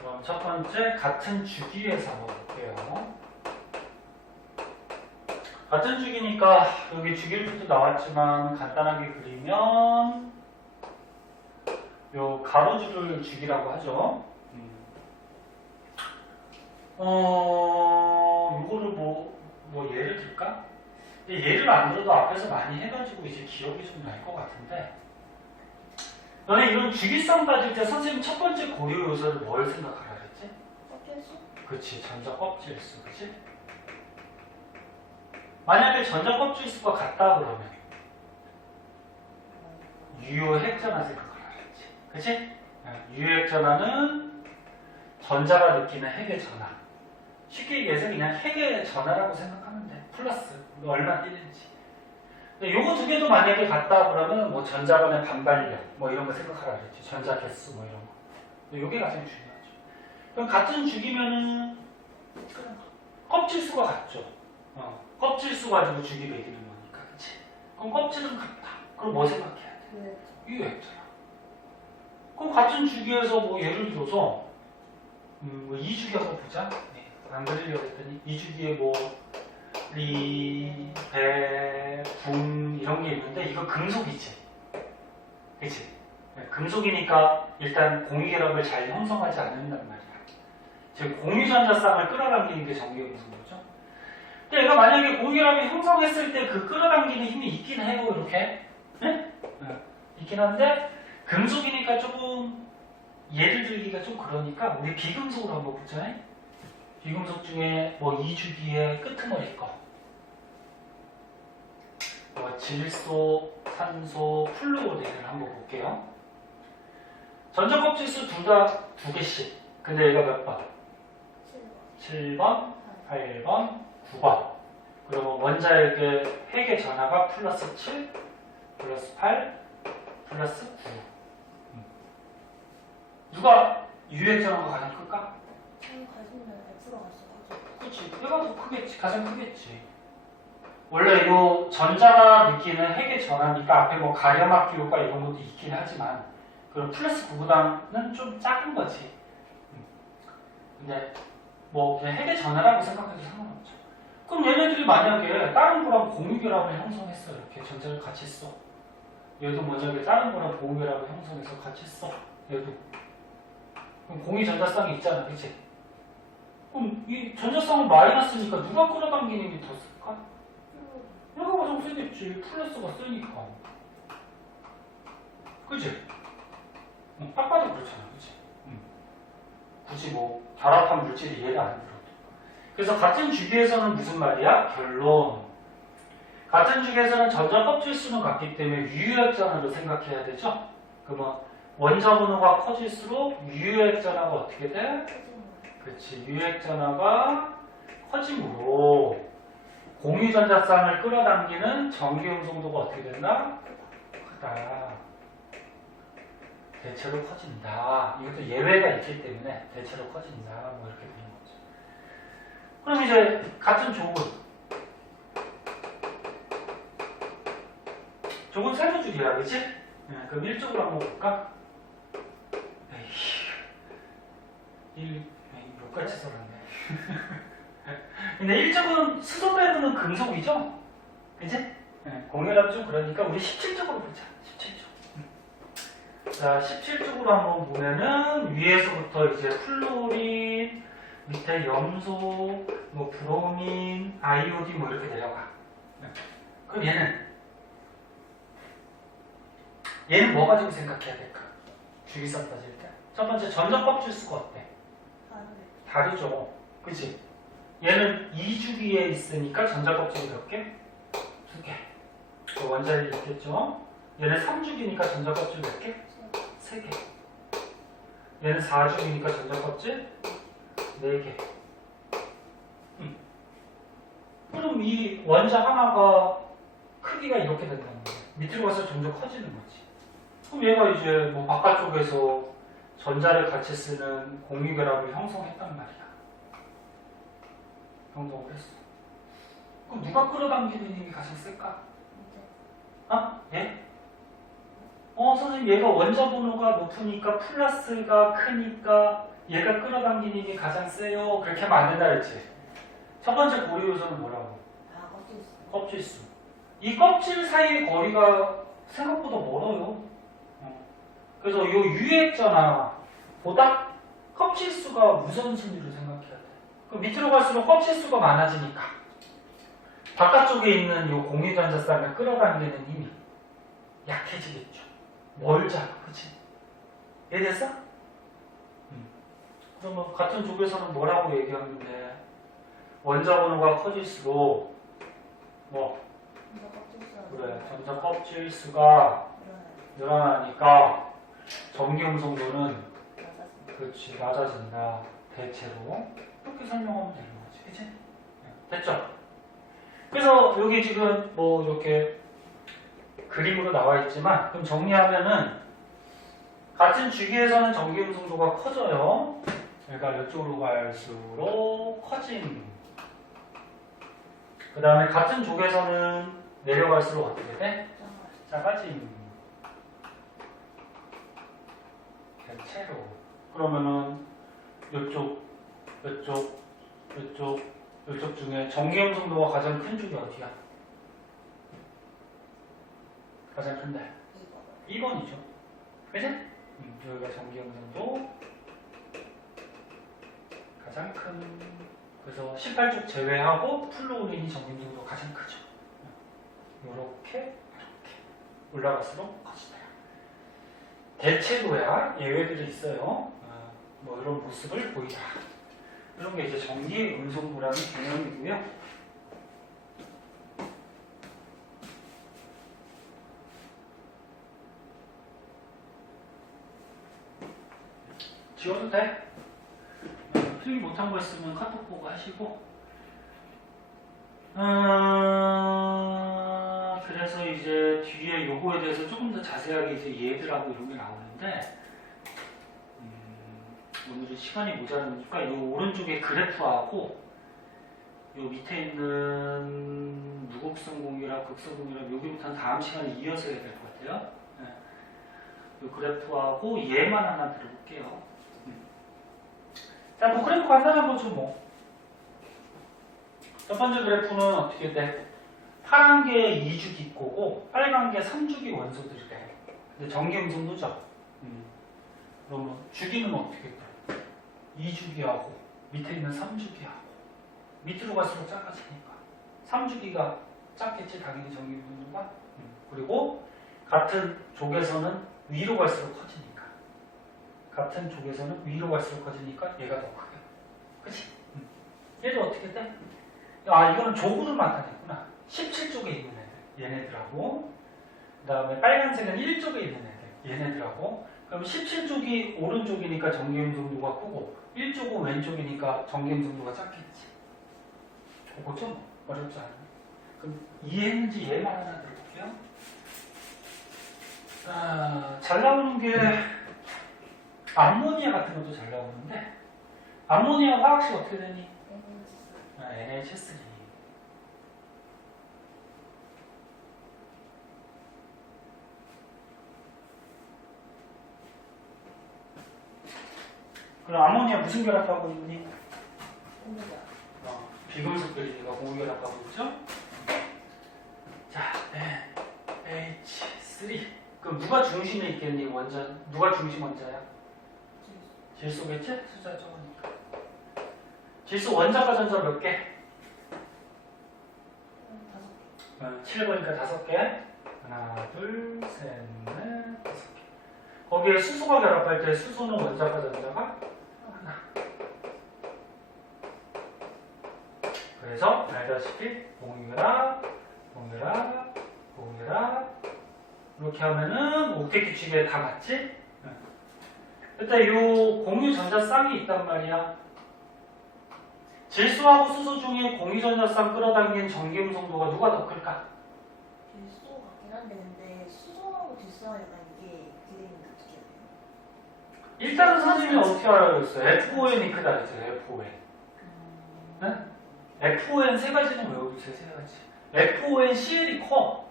그럼 첫 번째 같은 주기에서 한번 볼게요. 같은 주기니까 여기 주기율표도 나왔지만 간단하게 그리면 요 가로줄을 주기라고 하죠. 이거를 뭐 예를 들까? 예를 안 들어도 앞에서 많이 해가지고 이제 기억이 좀 날 것 같은데, 너네 이런 주기성 가질 때 선생님 첫 번째 고려 요소를 뭘 생각하라 그랬지? 껍질수? 그치, 전자 껍질수, 그치? 만약에 전자 껍질수가 같다 그러면 유효핵전화 생각하라 그랬지, 그치? 유효핵전화는 전자가 느끼는 핵의 전화. 쉽게 얘기해서 그냥 핵의 전화라고 생각하면 돼. 플러스 얼마 뛰는지. 근데 요거 두 개도 만약에 같다 그러면 뭐 전자 간의 반발력 뭐 이런 거 생각하라 그랬지. 전자 개수 뭐 이런 거. 근데 요게 가장 중요하죠. 그럼 같은 주기면은 껍질수가 같죠. 껍질수 가지고 주기 매기는 거니까, 그치? 그럼 껍질은 같다. 그럼 뭐 생각해야 돼? 유효핵전화. 그럼 같은 주기에서 뭐 예를 들어서 이 주기 한번 보자. 안 그리려고 했더니 이 주기에 뭐 리, 배, 분 이런 게 있는데 이거 금속이지, 그치? 금속이니까 일단 공유결합을 잘 형성하지 않는단 말이야. 즉 공유전자쌍을 끌어당기는 게 전기음성도죠. 근데 얘가 만약에 공유결합을 형성했을 때 그 끌어당기는 힘이 있긴 해요. 이렇게 있긴 한데 금속이니까 조금 예를 들기가 좀 그러니까 우리 비금속으로 한번 보자. 비금속 중에 뭐 2주기의 끄트머리 거, 뭐 질소, 산소, 플루오르를 한번 볼게요. 전자 껍질수 둘 다 2개씩. 근데 얘가 몇 번? 7번, 8번, 9번. 그리고 원자에게 핵의 전하가 플러스 7, 플러스 8, 플러스 9. 누가 유핵 전하가 가장 클까? 그치, 얘가 더 크겠지. 가장 크겠지. 원래 이 전자가 느끼는 핵의 전하니까 앞에 뭐 가렴합 기호가 이런 것도 있긴 하지만 그럼 플러스 9보다는 좀 작은 거지. 근데 뭐 그냥 핵의 전하라고 생각해도 상관없죠. 그럼 얘네들이 만약에 다른 거랑 공유결합을 형성했어. 이렇게 전자를 같이 써. 얘도 만약에 다른 거랑 공유결합을 형성해서 같이 써. 얘도. 그럼 공유전자쌍이 있잖아. 그치? 그럼 이 전자쌍은 마이너스니까 누가 끌어당기는 게 더 쓸까? 얘가 가장 세겠지. 플러스가 세니까. 그치? 딱 봐도 그렇잖아. 그치? 굳이 뭐 결합한 물질이 이해가 안 들어도. 그래서 같은 주기에서는 무슨 말이야? 결론. 같은 주기에서는 전자 껍질수는 같기 때문에 유효핵전화로 생각해야 되죠? 그러면 원자 번호가 커질수록 유효핵전화가 어떻게 돼? 그렇지. 유효핵전화가 커짐으로 공유전자쌍을 끌어당기는 전기음성도가 어떻게 된다? 크다. 대체로 커진다. 이것도 예외가 있기 때문에 대체로 커진다. 뭐 이렇게 되는 거죠. 그럼 이제 같은 족은 세로줄이야, 그치? 그럼 1쪽으로 한번 볼까? 똑같이 써놨네. 근데 1쪽은 수소 빼고는 금속이죠? 그치? 공유랑 좀 그러니까 우리 17쪽으로 보자. 17쪽. 자, 17쪽으로 한번 보면은 위에서부터 이제 플로린, 밑에 염소, 뭐 브로민, 아이오딘 뭐 이렇게 내려가. 그럼 얘는 뭐 가지고 생각해야 될까? 주기성 따질 때. 첫 번째, 전자 껍질수가 어때? 다르죠. 그치? 얘는 2주기에 있으니까 전자 껍질이 몇 개? 2개. 그 원자력이 있겠죠? 얘는 3주기니까 전자 껍질 몇 개? 3개. 얘는 4주기니까 전자 껍질 4개. 그럼 이 원자 하나가 크기가 이렇게 된다는 거예요. 밑으로 가서 점점 커지는 거지. 그럼 얘가 이제 뭐 바깥쪽에서 전자를 같이 쓰는 공유결합을 형성했단 말이야. 형성을 했어. 그럼 누가 끌어당기는 힘이 가장 셀까? 아? 얘? 선생님 얘가 원자 번호가 높으니까 플러스가 크니까 얘가 끌어당기는 힘이 가장 세요. 그렇게 하면 안 된다 그랬지? 첫 번째 고리 요소는 뭐라고? 아, 껍질수. 껍질수. 이 껍질 사이의 거리가 생각보다 멀어요. 그래서 이 유액전화 보다 껍질수가 우선순위로 생각해야 돼. 그 밑으로 갈수록 껍질수가 많아지니까 바깥쪽에 있는 이 공유전자쌍을 끌어당기는 힘이 약해지겠죠. 멀잖아, 그치? 이해됐어? 그러면 같은 쪽에서는 뭐라고 얘기하는데 원자 번호가 커질수록 뭐? 그래, 전자 껍질수가 늘어나니까 전기음성도는 그렇지 낮아진다. 대체로 이렇게 설명하면 되는 거지, 그치? 됐죠? 그래서 여기 지금 뭐 이렇게 그림으로 나와 있지만 그럼 정리하면은 같은 주기에서는 전기음성도가 커져요. 그러니까 이쪽으로 갈수록 커짐. 그 다음에 같은 쪽에서는 내려갈수록 어떻게 돼? 작아짐. 대체로. 그러면은 이쪽 중에 전기음성도가 가장 큰 쪽이 어디야? 가장 큰데? 2번이죠. 그치? 여기가 전기음성도 가장 큰. 그래서 18쪽 제외하고 플루오린이 전기음성도 가장 크죠. 이렇게 올라갈수록 커지다. 대체로야 예외들이 있어요. 뭐 이런 모습을 보이다. 이런 게 이제 전기음성도라는 개념이고요. 지워도 돼? 틀리 못한 거 있으면 카톡 보고 하시고. 그래서 이제 뒤에 요거에 대해서 조금 더 자세하게 이제 얘들하고 이런 게 나오는데, 오늘은 시간이 모자라니까 요 오른쪽에 그래프하고 요 밑에 있는 무극성 공유랑 극성 공유랑 여기부터는 다음 시간에 이어서 해야 될 것 같아요. 요 그래프하고 얘만 하나 들어볼게요. 자, 뭐 그래프 간단한 거죠 뭐. 첫 번째 그래프는 어떻게 돼? 파란 게 2주기 꼬고 빨간 게 3주기 원소들이 돼. 근데 전기음성도죠. 그러면 주기는 어떻게 돼? 2주기하고 밑에 있는 3주기하고 밑으로 갈수록 작아지니까 3주기가 작겠지 당연히 전기음성도가. 그리고 같은 쪽에서는 위로 갈수록 커지니까 같은 쪽에서는 위로 갈수록 커지니까 얘가 더 크게. 그치? 얘도 어떻게 돼? 아, 이거는 족으로 나타냈구나. 17쪽에 있는 애들, 얘네들하고. 그 다음에 빨간색은 1쪽에 있는 애들, 얘네들하고. 그럼 17쪽이 오른쪽이니까 전기음성도가 크고 1쪽은 왼쪽이니까 전기음성도가 작겠지. 그거 좀 어렵지 않아요? 그럼 이해했는지 얘만 하나 들어볼게요. 잘 나오는 게 암모니아 같은 것도 잘 나오는데 암모니아 화학식 어떻게 되니? NHS. 그럼 암모니아 무슨 결합하고 있니? 비금속들이니까 공유결합하고 있죠? 자, NH3. 그럼 누가 중심에 있겠니? 원자 누가 중심 원자야? 질소겠지? 숫자 적으니까. 질소 원자가 전자 몇 개? 7번이니까 5개. 하나, 둘, 셋, 넷, 5개. 거기에 수소가 결합할 때 수소는 원자가 전자가 하나. 그래서 알다시피 공유결합 이렇게 하면은 옥텟 규칙에 다 맞지? 일단 요 공유 전자 쌍이 있단 말이야. 질소하고 수소 중에 공유전자쌍 끌어당긴 전기음성도가 누가 더 클까? 질소 같긴 한데 근데 수소하고 질소가 약간 이게 기대는데 어떻게 해야 돼요? 일단은 선생님이 어떻게 알아줬어요? FON이 크다 그랬죠. FON. 네? FON 세 가지는 외워주세요. 세 가지. FON CL이 커.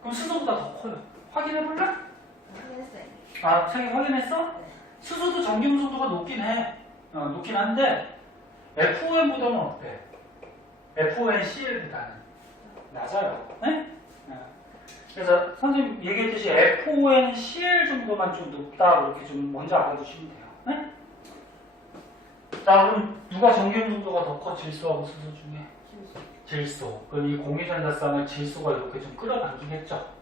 그럼 수소보다 더 커요. 확인해볼래? 확인했어요. 아, 자기 확인했어? 네. 수소도 전기음성도가 높긴 해. 높긴 한데 FON보다는 어때? FON CL보다는 낮아요. 네? 그래서 선생님 얘기했듯이 FON CL 정도만 좀 높다 그렇게 좀 먼저 알아두시면 돼요. 네? 자, 그럼 누가 전기음성도가 더 커? 질소하고 수소 중에? 질소. 질소. 그럼 이 공유전자쌍을 질소가 이렇게 좀 끌어당기겠죠?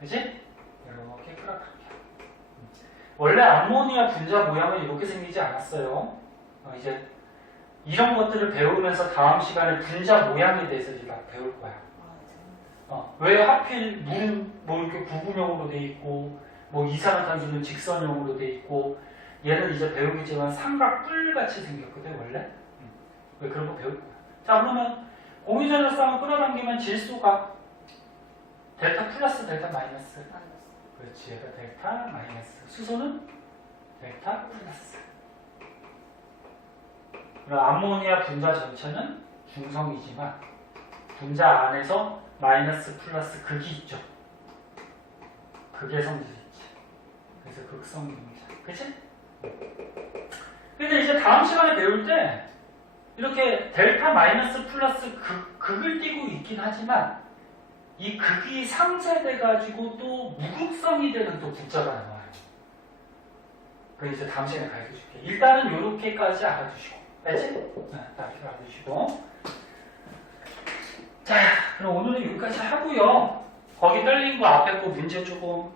그지? 이렇게 끌어당겨. 원래 암모니아 분자 모양은 이렇게 생기지 않았어요. 이제 이런 것들을 배우면서 다음 시간에 분자 모양에 대해서 이제 막 배울 거야. 왜 하필 물은 뭐 이렇게 구분형으로 돼 있고, 뭐 이산화탄소는 직선형으로 돼 있고, 얘는 이제 배우겠지만 삼각 뿔같이 생겼거든, 원래. 왜 그런 거 배울 거야. 자, 그러면 공유전자쌍을 끌어당기면 질소가 델타 플러스 델타 마이너스. 그렇지, 얘가 델타 마이너스. 수소는 델타 플러스. 그럼 암모니아 분자 전체는 중성이지만 분자 안에서 마이너스 플러스 극이 있죠. 극의 성질이 있지. 그래서 극성분자. 그치? 근데 이제 다음 시간에 배울 때 이렇게 델타 마이너스 플러스 극을 띠고 있긴 하지만 이 극이 상쇄돼가지고 또 무극성이 되는 또 분자가 나와요. 그건 이제 다음 시간에 가르쳐줄게. 일단은 요렇게까지 알아두시고. 알지? 네, 딱 이렇게 알아두시고. 자, 그럼 오늘은 여기까지 하고요. 거기 떨린 거 앞에 거 문제 조금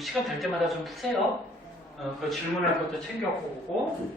시간 될 때마다 좀 푸세요. 그 질문할 것도 챙겨보고.